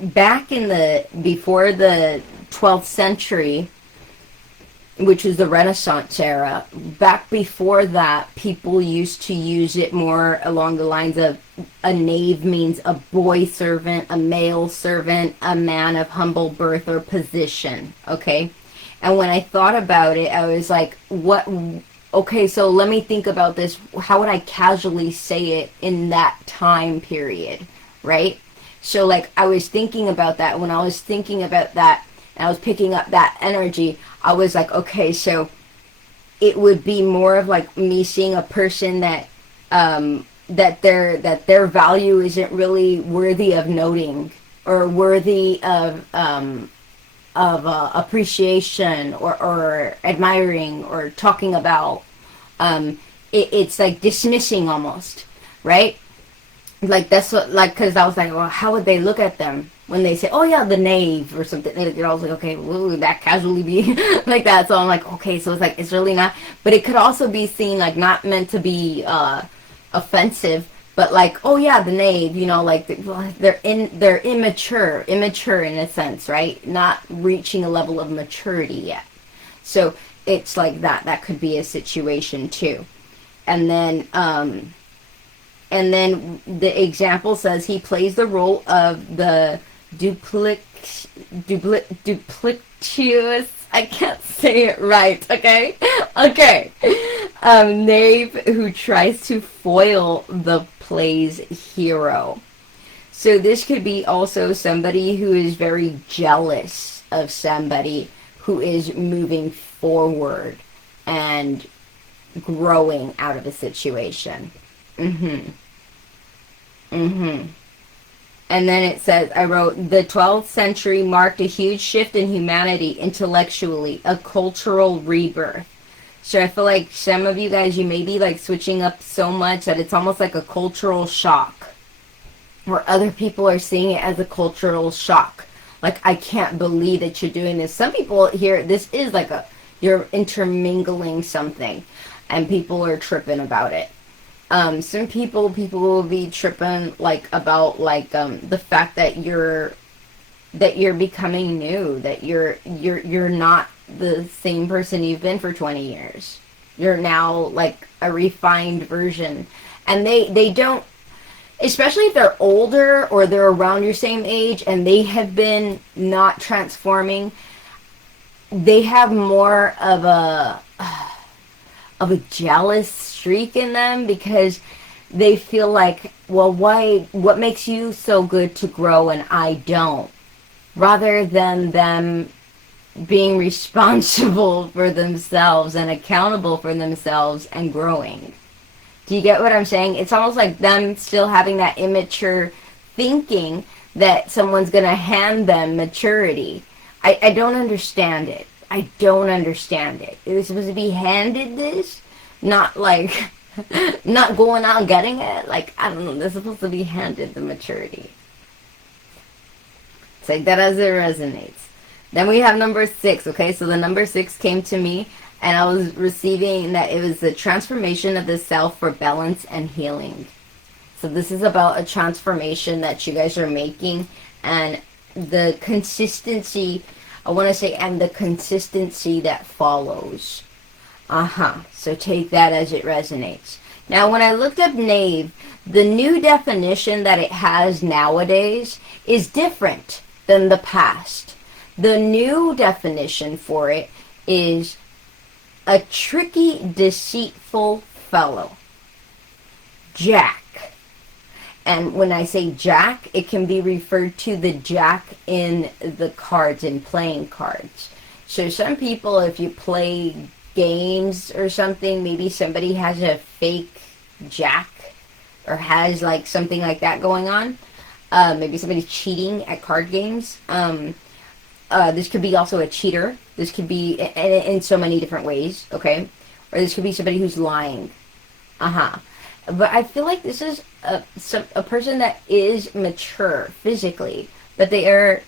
back in before the 12th century, which is the Renaissance era, back before that, people used to use it more along the lines of a knave means a boy servant, a male servant, a man of humble birth or position, okay? And when I thought about it, I was like, okay, so let me think about this. How would I casually say it in that time period, right? So, like, I was thinking about that. When I was thinking about that, and I was picking up that energy, I was like, okay, so it would be more of like me seeing a person that their value isn't really worthy of noting or worthy of appreciation or admiring or talking about. It's like dismissing almost, right? Like that's what, like, because I was like, well, how would they look at them when they say, oh yeah, the knave or something? I was like, okay, will that casually be like that? So I'm like, okay, so it's like, it's really not, but it could also be seen like not meant to be offensive, but like, oh yeah, the knave, you know, like they're immature in a sense, right? Not reaching a level of maturity yet. So it's like that could be a situation too. And then the example says he plays the role of the duplicitous. I can't say it right. Okay, okay. Knave who tries to foil the play's hero. So this could be also somebody who is very jealous of somebody who is moving forward and growing out of a situation. And then it says, I wrote, the 12th century marked a huge shift in humanity intellectually, a cultural rebirth. So I feel like some of you guys, you may be like switching up so much that it's almost like a cultural shock. Where other people are seeing it as a cultural shock. Like, I can't believe that you're doing this. Some people here, this is like you're intermingling something. And people are tripping about it. Some people will be tripping like about like the fact that you're becoming new, that you're not the same person you've been for 20 years. You're now like a refined version. And they don't, especially if they're older or they're around your same age and they have been not transforming, they have more of a jealous streak in them because they feel like, well, what makes you so good to grow and I don't? Rather than them being responsible for themselves and accountable for themselves and growing. Do you get what I'm saying? It's almost like them still having that immature thinking that someone's going to hand them maturity. I don't understand it. I don't understand it. It was supposed to be handed this, not like, not going out and getting it. Like, I don't know, they're supposed to be handed the maturity. It's like that as it resonates. Then we have number 6, okay? So the number 6 came to me, and I was receiving that it was the transformation of the self for balance and healing. So this is about a transformation that you guys are making, and the consistency, I want to say, and the consistency that follows. So take that as it resonates. Now, when I looked up knave, the new definition that it has nowadays is different than the past. The new definition for it is a tricky, deceitful fellow. Jack. And when I say jack, it can be referred to the jack in the cards, in playing cards. So some people, if you play games or something, maybe somebody has a fake jack or has like something like that going on. Maybe somebody's cheating at card games. This could be also a cheater. This could be in so many different ways, okay? Or this could be somebody who's lying. But I feel like this is a person that is mature physically, but they are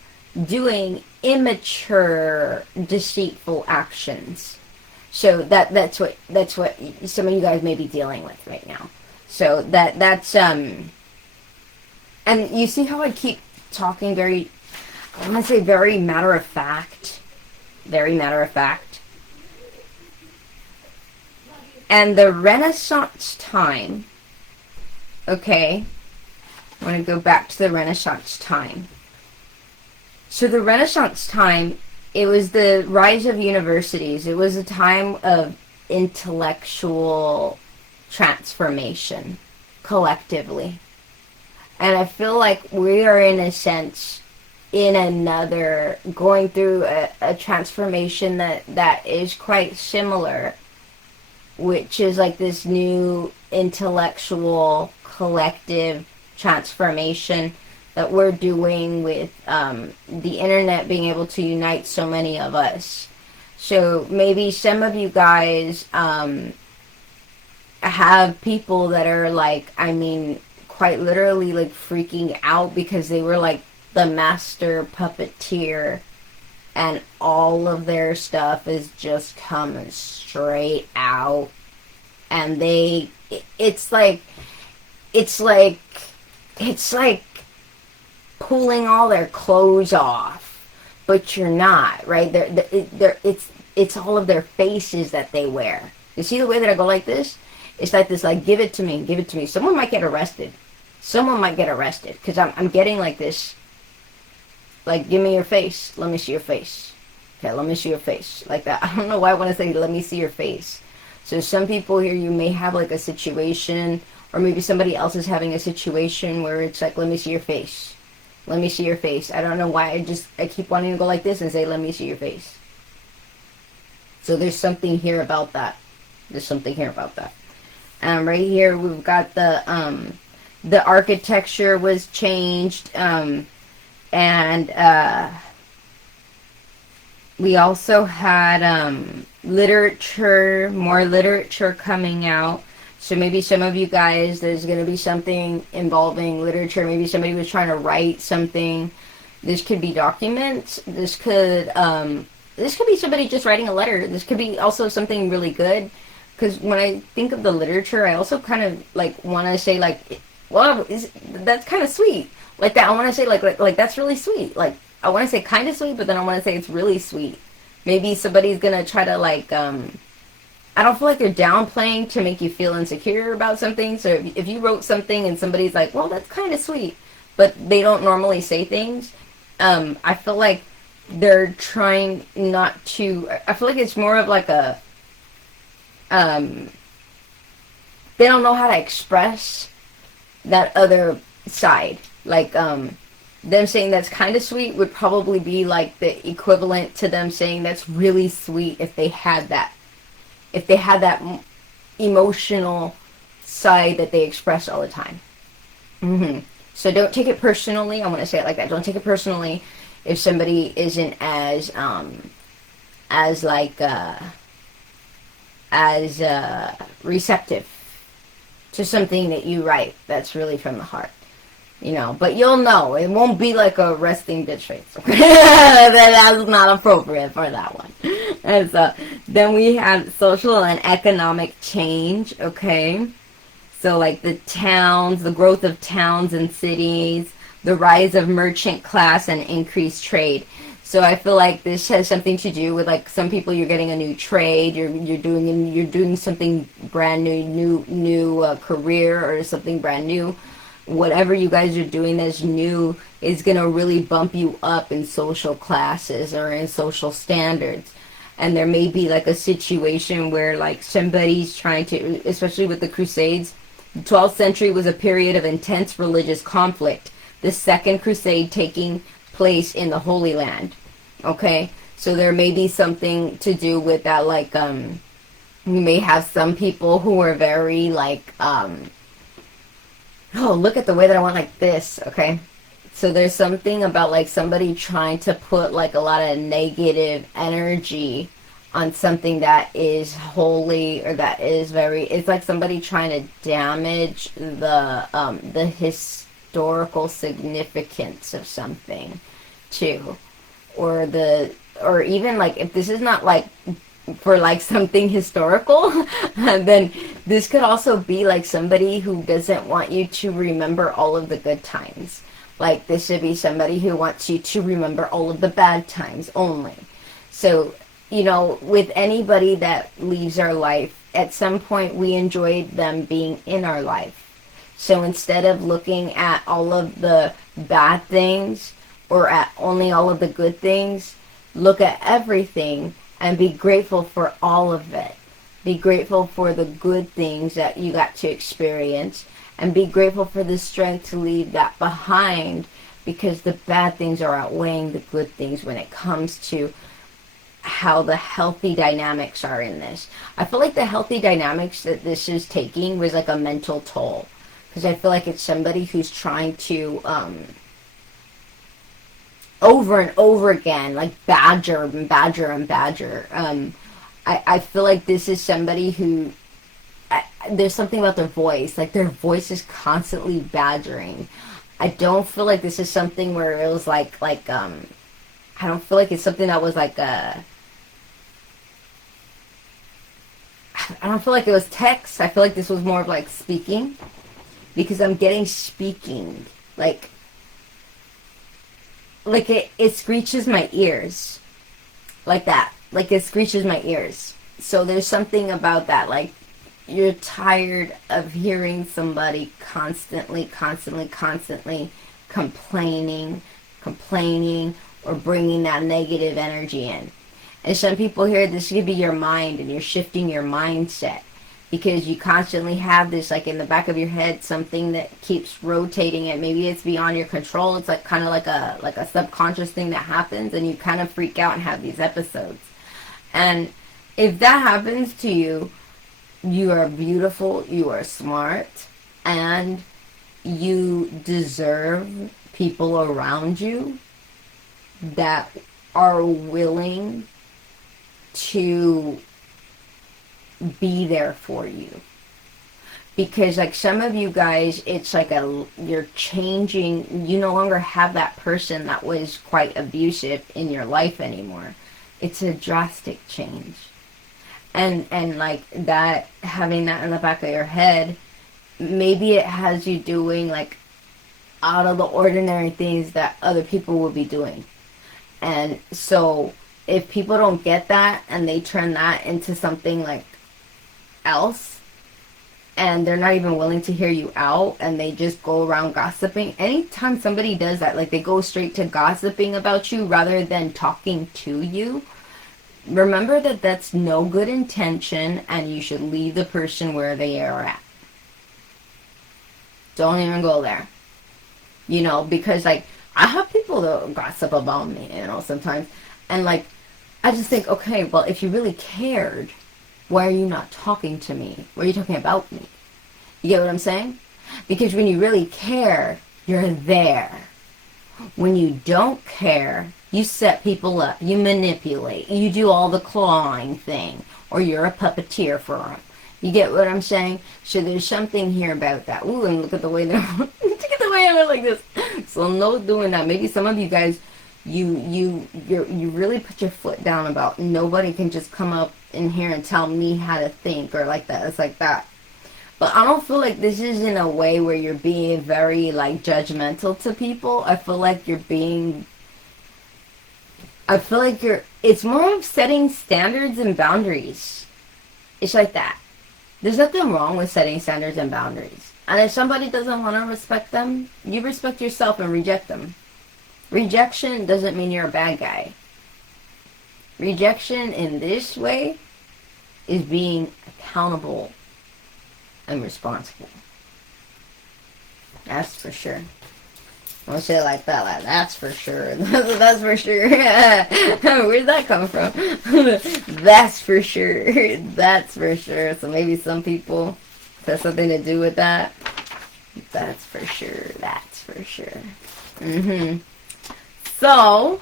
doing immature, deceitful actions. So that's what some of you guys may be dealing with right now. So that's and you see how I keep talking very, I'm gonna say very matter of fact, very matter of fact. And the Renaissance time, okay, I want to go back to the Renaissance time. So the Renaissance time, it was the rise of universities. It was a time of intellectual transformation, collectively. And I feel like we are, in a sense, in going through a transformation that is quite similar which is like this new intellectual collective transformation that we're doing with the internet being able to unite so many of us. So maybe some of you guys have people that are like, I mean, quite literally like freaking out because they were like the master puppeteer and all of their stuff is just coming straight out, and it's like it's like it's like pulling all their clothes off, but you're not, right? It's all of their faces that they wear. You see the way that I go like this? It's like this, like, give it to me, give it to me. Someone might get arrested. Someone might get arrested because I'm getting like this. Like, give me your face. Let me see your face. Okay, let me see your face. Like that. I don't know why I want to say, let me see your face. So some people here, you may have like a situation, or maybe somebody else is having a situation where it's like, let me see your face. Let me see your face. I don't know why I keep wanting to go like this and say, let me see your face. So there's something here about that. There's something here about that. Right here, we've got the architecture was changed, and we also had literature, more literature coming out. So maybe some of you guys, there's going to be something involving literature. Maybe somebody was trying to write something. This could be documents. This could be somebody just writing a letter. This could be also something really good. Because when I think of the literature, I also kind of like want to say like, wow, that's kind of sweet. Like that, I want to say like that's really sweet. Like I want to say kind of sweet, but then I want to say it's really sweet. Maybe somebody's gonna try to like, I don't feel like they're downplaying to make you feel insecure about something. So if you wrote something and somebody's like, well, that's kind of sweet, but they don't normally say things, I feel like they're trying not to. I feel like it's more of like a, they don't know how to express that other side. Like, them saying that's kind of sweet would probably be like the equivalent to them saying that's really sweet if they had that. If they had that emotional side that they express all the time. So don't take it personally. I want to say it like that. Don't take it personally if somebody isn't as receptive to something that you write that's really from the heart. You know, but you'll know. It won't be like a resting bitch face. That's not appropriate for that one. And so then we have social and economic change, okay? So like the towns, the growth of towns and cities, the rise of merchant class and increased trade. So I feel like this has something to do with like some people, you're getting a new trade, you're doing something brand new career or something brand new. Whatever you guys are doing that's new is going to really bump you up in social classes or in social standards. And there may be like a situation where like somebody's trying to, especially with the Crusades, the 12th century was a period of intense religious conflict. The Second Crusade taking place in the Holy Land. Okay? So there may be something to do with that, like, we may have some people who are very like, oh, look at the way that I went like this, okay? So there's something about like somebody trying to put like a lot of negative energy on something that is holy or that is very, it's like somebody trying to damage the historical significance of something too. Or even like if this is not like for like something historical, then this could also be like somebody who doesn't want you to remember all of the good times. Like this should be somebody who wants you to remember all of the bad times only. So, you know, with anybody that leaves our life, at some point we enjoyed them being in our life. So instead of looking at all of the bad things or at only all of the good things, look at everything and be grateful for all of it. Be grateful for the good things that you got to experience. And be grateful for the strength to leave that behind. Because the bad things are outweighing the good things when it comes to how the healthy dynamics are in this. I feel like the healthy dynamics that this is taking was like a mental toll. Because I feel like it's somebody who's trying to, over and over again, like badger and badger and badger. I feel like this is somebody who, there's something about their voice. Like their voice is constantly badgering. I don't feel like this is something where it was I don't feel like it's something that was like I don't feel like it was text. I feel like this was more of like speaking. Because I'm getting speaking. Like it screeches my ears. Like that. Like it screeches my ears. So there's something about that. Like you're tired of hearing somebody constantly complaining, or bringing that negative energy in. And some people here, this could be your mind, and you're shifting your mindset because you constantly have this, like in the back of your head, something that keeps rotating it. Maybe it's beyond your control. It's like kind of like a subconscious thing that happens, and you kind of freak out and have these episodes. And if that happens to you, you are beautiful, you are smart, and you deserve people around you that are willing to be there for you. Because like some of you guys, it's like you're changing. You no longer have that person that was quite abusive in your life anymore. It's a drastic change. And like that, having that in the back of your head, maybe it has you doing like out of the ordinary things that other people will be doing. And so if people don't get that and they turn that into something like else, and they're not even willing to hear you out, and they just go around gossiping. Anytime somebody does that, like they go straight to gossiping about you rather than talking to you, remember that that's no good intention, and you should leave the person where they are at. Don't even go there. You know, because like I have people that gossip about me, you know, sometimes, and like I just think, okay, well, if you really cared, why are you not talking to me? Why are you talking about me? You get what I'm saying? Because when you really care, you're there. When you don't care, you set people up, you manipulate, you do all the clawing thing, or you're a puppeteer for them. You get what I'm saying? So there's something here about that. Ooh, and look at the way they're look at the way I look like this. So no doing that. Maybe some of you guys, you really put your foot down about nobody can just come up in here and tell me how to think or like that. It's like that. But I don't feel like this is in a way where you're being very like judgmental to people. I feel like it's more of setting standards and boundaries. It's like that. There's nothing wrong with setting standards and boundaries. And if somebody doesn't want to respect them, you respect yourself and reject them. Rejection doesn't mean you're a bad guy. Rejection in this way is being accountable and responsible. That's for sure. I'll say it like that, like that's for sure. That's for sure. Where'd that come from? That's for sure. That's for sure. So maybe some people has something to do with that. That's for sure. That's for sure. So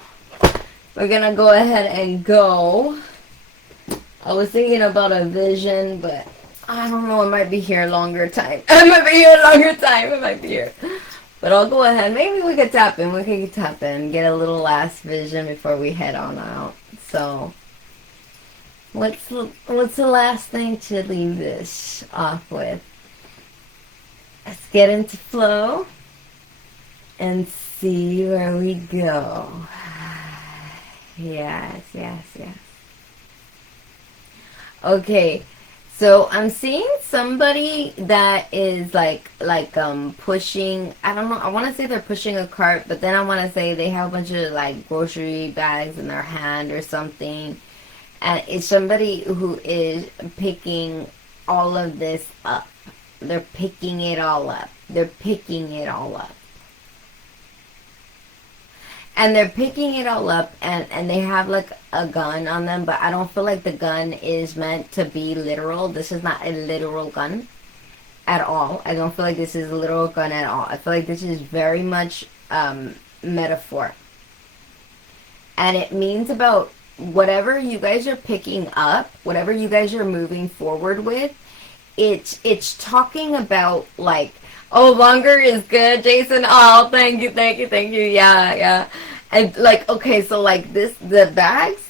we're gonna go ahead and go. I was thinking about a vision, but I don't know. I might be here a longer time. I might be here. But I'll go ahead. Maybe we could tap in. We could tap in. Get a little last vision before we head on out. So, what's the last thing to leave this off with? Let's get into flow and see where we go. Yes. Okay. So I'm seeing somebody that is like pushing, I don't know, I want to say they're pushing a cart, but then I want to say they have a bunch of like grocery bags in their hand or something. And it's somebody who is picking all of this up. They're picking it all up. And they're picking it all up, and they have like a gun on them, but I don't feel like the gun is meant to be literal. This is not a literal gun at all. I don't feel like this is a literal gun at all. I feel like this is very much metaphor. And it means about whatever you guys are picking up, whatever you guys are moving forward with, it's talking about like, oh, longer is good, Jason. Oh, thank you, thank you, thank you. Yeah, yeah. And like, okay, so like this, the bags,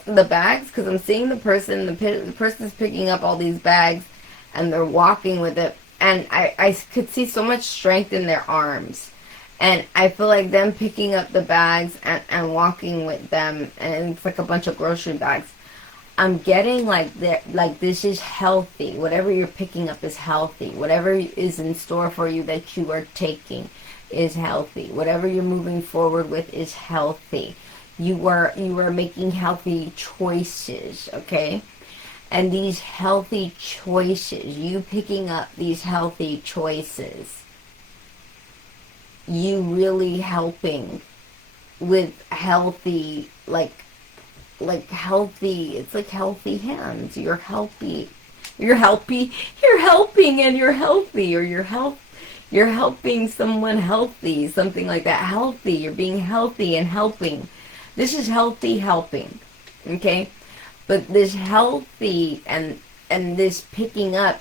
because I'm seeing the person, the person's picking up all these bags, and they're walking with it, and I could see so much strength in their arms. And I feel like them picking up the bags and walking with them, and it's like a bunch of grocery bags. I'm getting like that, like this is healthy. Whatever you're picking up is healthy. Whatever is in store for you that you are taking is healthy. Whatever you're moving forward with is healthy. You are making healthy choices, okay? And these healthy choices, you picking up these healthy choices, you really helping with healthy, like healthy, it's like healthy hands. You're helping and you're healthy, or you're helping someone healthy, something like that. Healthy, you're being healthy and helping. This is healthy helping, okay? But this healthy and this picking up,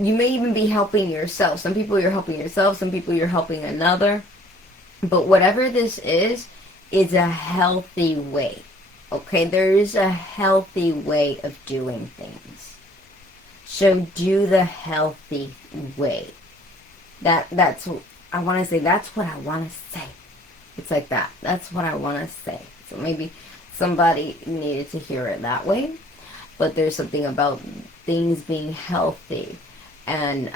you may even be helping yourself. Some people you're helping yourself, some people you're helping another. But whatever this is a healthy way. Okay, there is a healthy way of doing things. So do the healthy way. That's what I want to say. That's what I want to say. It's like that. That's what I want to say. So maybe somebody needed to hear it that way. But there's something about things being healthy. And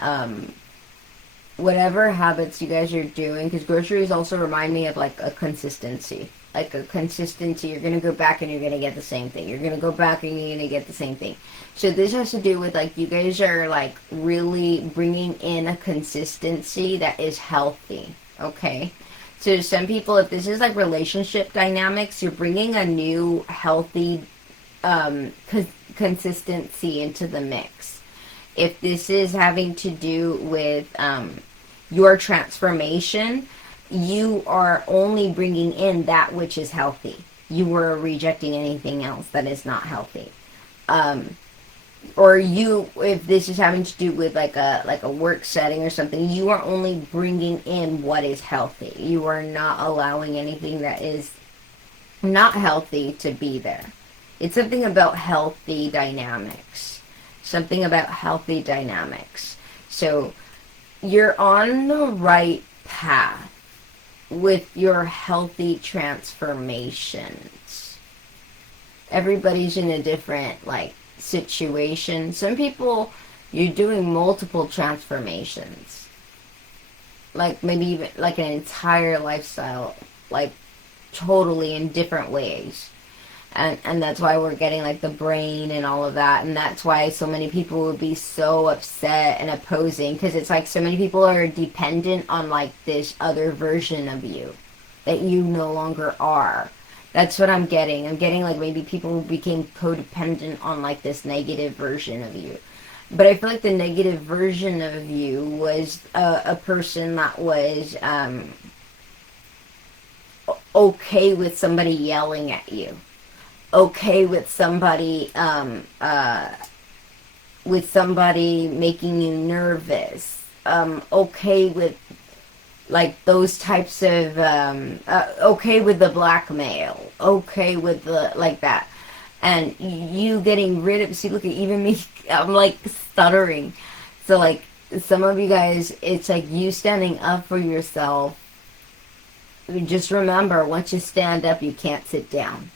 whatever habits you guys are doing, because groceries also remind me of like a consistency. Like a consistency, you're going to go back and you're going to get the same thing. You're going to go back and you're going to get the same thing. So this has to do with like you guys are like really bringing in a consistency that is healthy, okay? So some people, if this is like relationship dynamics, you're bringing a new healthy consistency into the mix. If this is having to do with your transformation, you are only bringing in that which is healthy. You are rejecting anything else that is not healthy. Or you, if this is having to do with like a work setting or something, you are only bringing in what is healthy. You are not allowing anything that is not healthy to be there. It's something about healthy dynamics. Something about healthy dynamics. So you're on the right path with your healthy transformations. Everybody's in a different like situation. Some people, you're doing multiple transformations, like maybe even like an entire lifestyle, like totally in different ways. And that's why we're getting like the brain and all of that, and that's why so many people would be so upset and opposing, because it's like so many people are dependent on like this other version of you that you no longer are. That's what I'm getting. I'm getting like maybe people became codependent on like this negative version of you. But I feel like the negative version of you was a person that was okay with somebody yelling at you. Okay with somebody making you nervous, okay with like those types of okay with the blackmail, okay with the like that, and you getting rid of, see, look at even me, I'm like stuttering. So like some of you guys, it's like you standing up for yourself. Just remember, once you stand up, you can't sit down.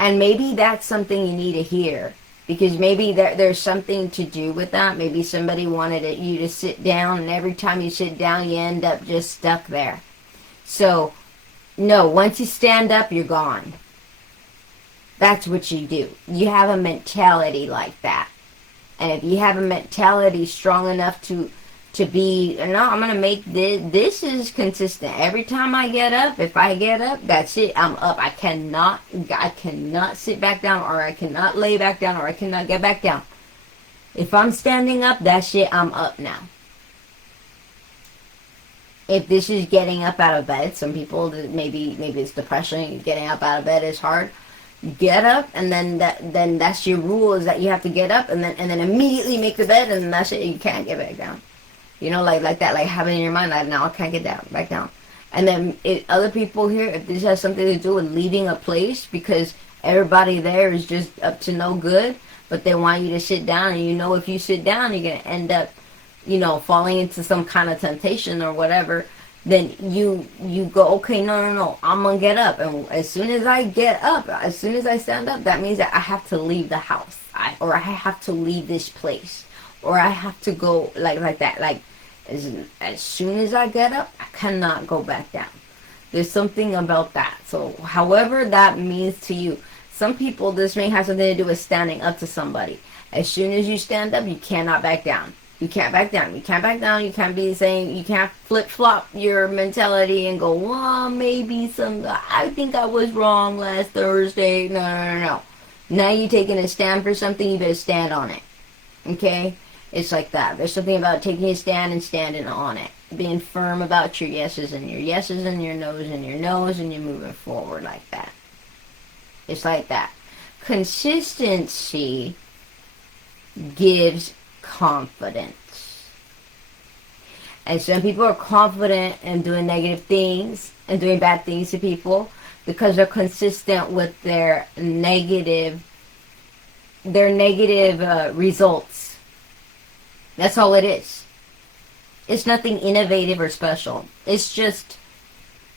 And maybe that's something you need to hear, because maybe there's something to do with that. Maybe somebody wanted you to sit down, and every time you sit down, you end up just stuck there. So, no, once you stand up, you're gone. That's what you do. You have a mentality like that. And if you have a mentality strong enough to to be, no, I'm gonna make this is consistent. Every time I get up, if I get up, that's it, I'm up. I cannot sit back down, or I cannot lay back down, or I cannot get back down. If I'm standing up, that's it, I'm up now. If this is getting up out of bed, some people, maybe it's depression, getting up out of bed is hard. Get up, and then that's your rule, is that you have to get up, and then immediately make the bed, and that's it, you can't get back down. You know, like that, like having in your mind, like, now I can't get back down. And then other people here, if this has something to do with leaving a place because everybody there is just up to no good, but they want you to sit down, and you know if you sit down, you're going to end up, you know, falling into some kind of temptation or whatever, then you go, okay, no, I'm going to get up. And as soon as I get up, as soon as I stand up, that means that I have to leave the house, or I have to leave this place, or I have to go like that. Like, as soon as I get up, I cannot go back down. There's something about that. So however that means to you. Some people, this may have something to do with standing up to somebody. As soon as you stand up, you cannot back down. You can't back down. You can't back down. You can't be saying, you can't flip-flop your mentality and go, well, maybe I think I was wrong last Thursday. No. Now you're taking a stand for something, you better stand on it. Okay? It's like that. There's something about taking a stand and standing on it. Being firm about your yeses and your yeses and your no's and your no's, and you're moving forward like that. It's like that. Consistency gives confidence. And some people are confident in doing negative things and doing bad things to people because they're consistent with their negative results. That's all it is. It's nothing innovative or special. It's just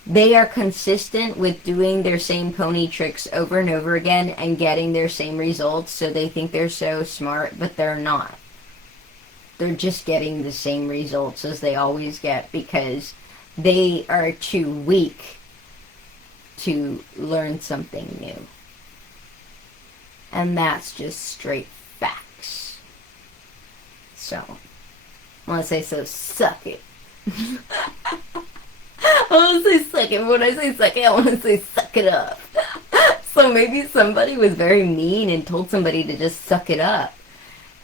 they are consistent with doing their same pony tricks over and over again and getting their same results, so they think they're so smart, but they're not. They're just getting the same results as they always get because they are too weak to learn something new. And that's just straight facts. So, when I say so, suck it. I want to say suck it, but when I say suck it, I want to say suck it up. So maybe somebody was very mean and told somebody to just suck it up.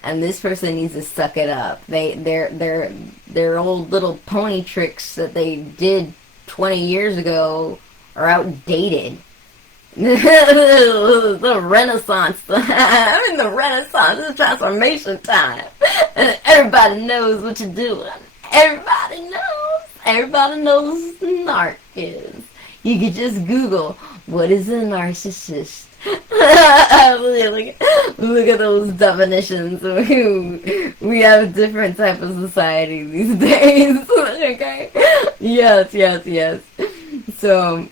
And this person needs to suck it up. Their old little pony tricks that they did 20 years ago are outdated. The Renaissance. I'm in the Renaissance. It's transformation time. And everybody knows what you're doing. Everybody knows. Everybody knows what the narc is. You could just Google, what is a narcissist? Look at those definitions. We have different type of society these days. Okay? Yes. So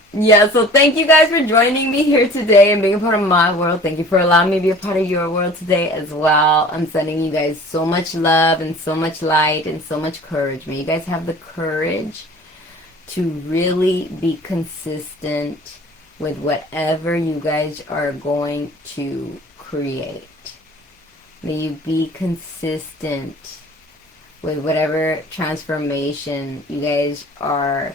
thank you guys for joining me here today and being a part of my world. Thank you for allowing me to be a part of your world today as well. I'm sending you guys so much love and so much light and so much courage. May you guys have the courage to really be consistent with whatever you guys are going to create. May you be consistent with whatever transformation you guys are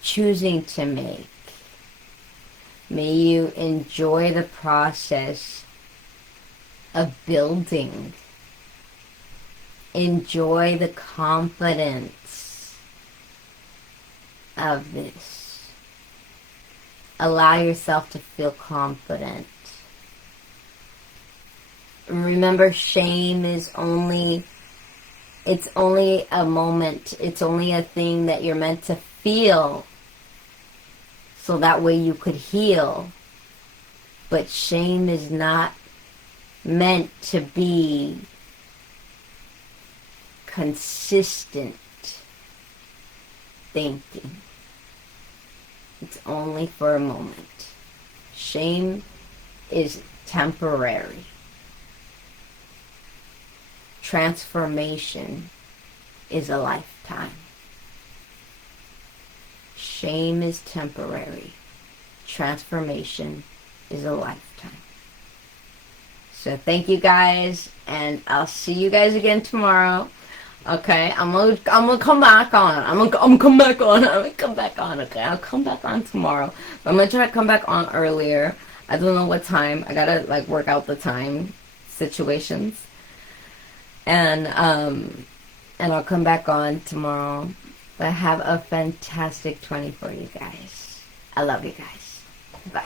choosing to make. May you enjoy the process of building. Enjoy the confidence of this. Allow yourself to feel confident. Remember, shame is only a moment. It's only a thing that you're meant to feel, so that way you could heal. But shame is not meant to be consistent thinking. It's only for a moment. Shame is temporary. Transformation is a lifetime. Shame is temporary. Transformation is a lifetime. So thank you guys, and I'll see you guys again tomorrow. Okay, I'm gonna come back on. I'm gonna come back on. I'm gonna come back on. Okay, I'll come back on tomorrow. But I'm gonna try to come back on earlier. I don't know what time. I gotta like work out the time situations, and I'll come back on tomorrow. But have a fantastic 24, you guys. I love you guys. Bye.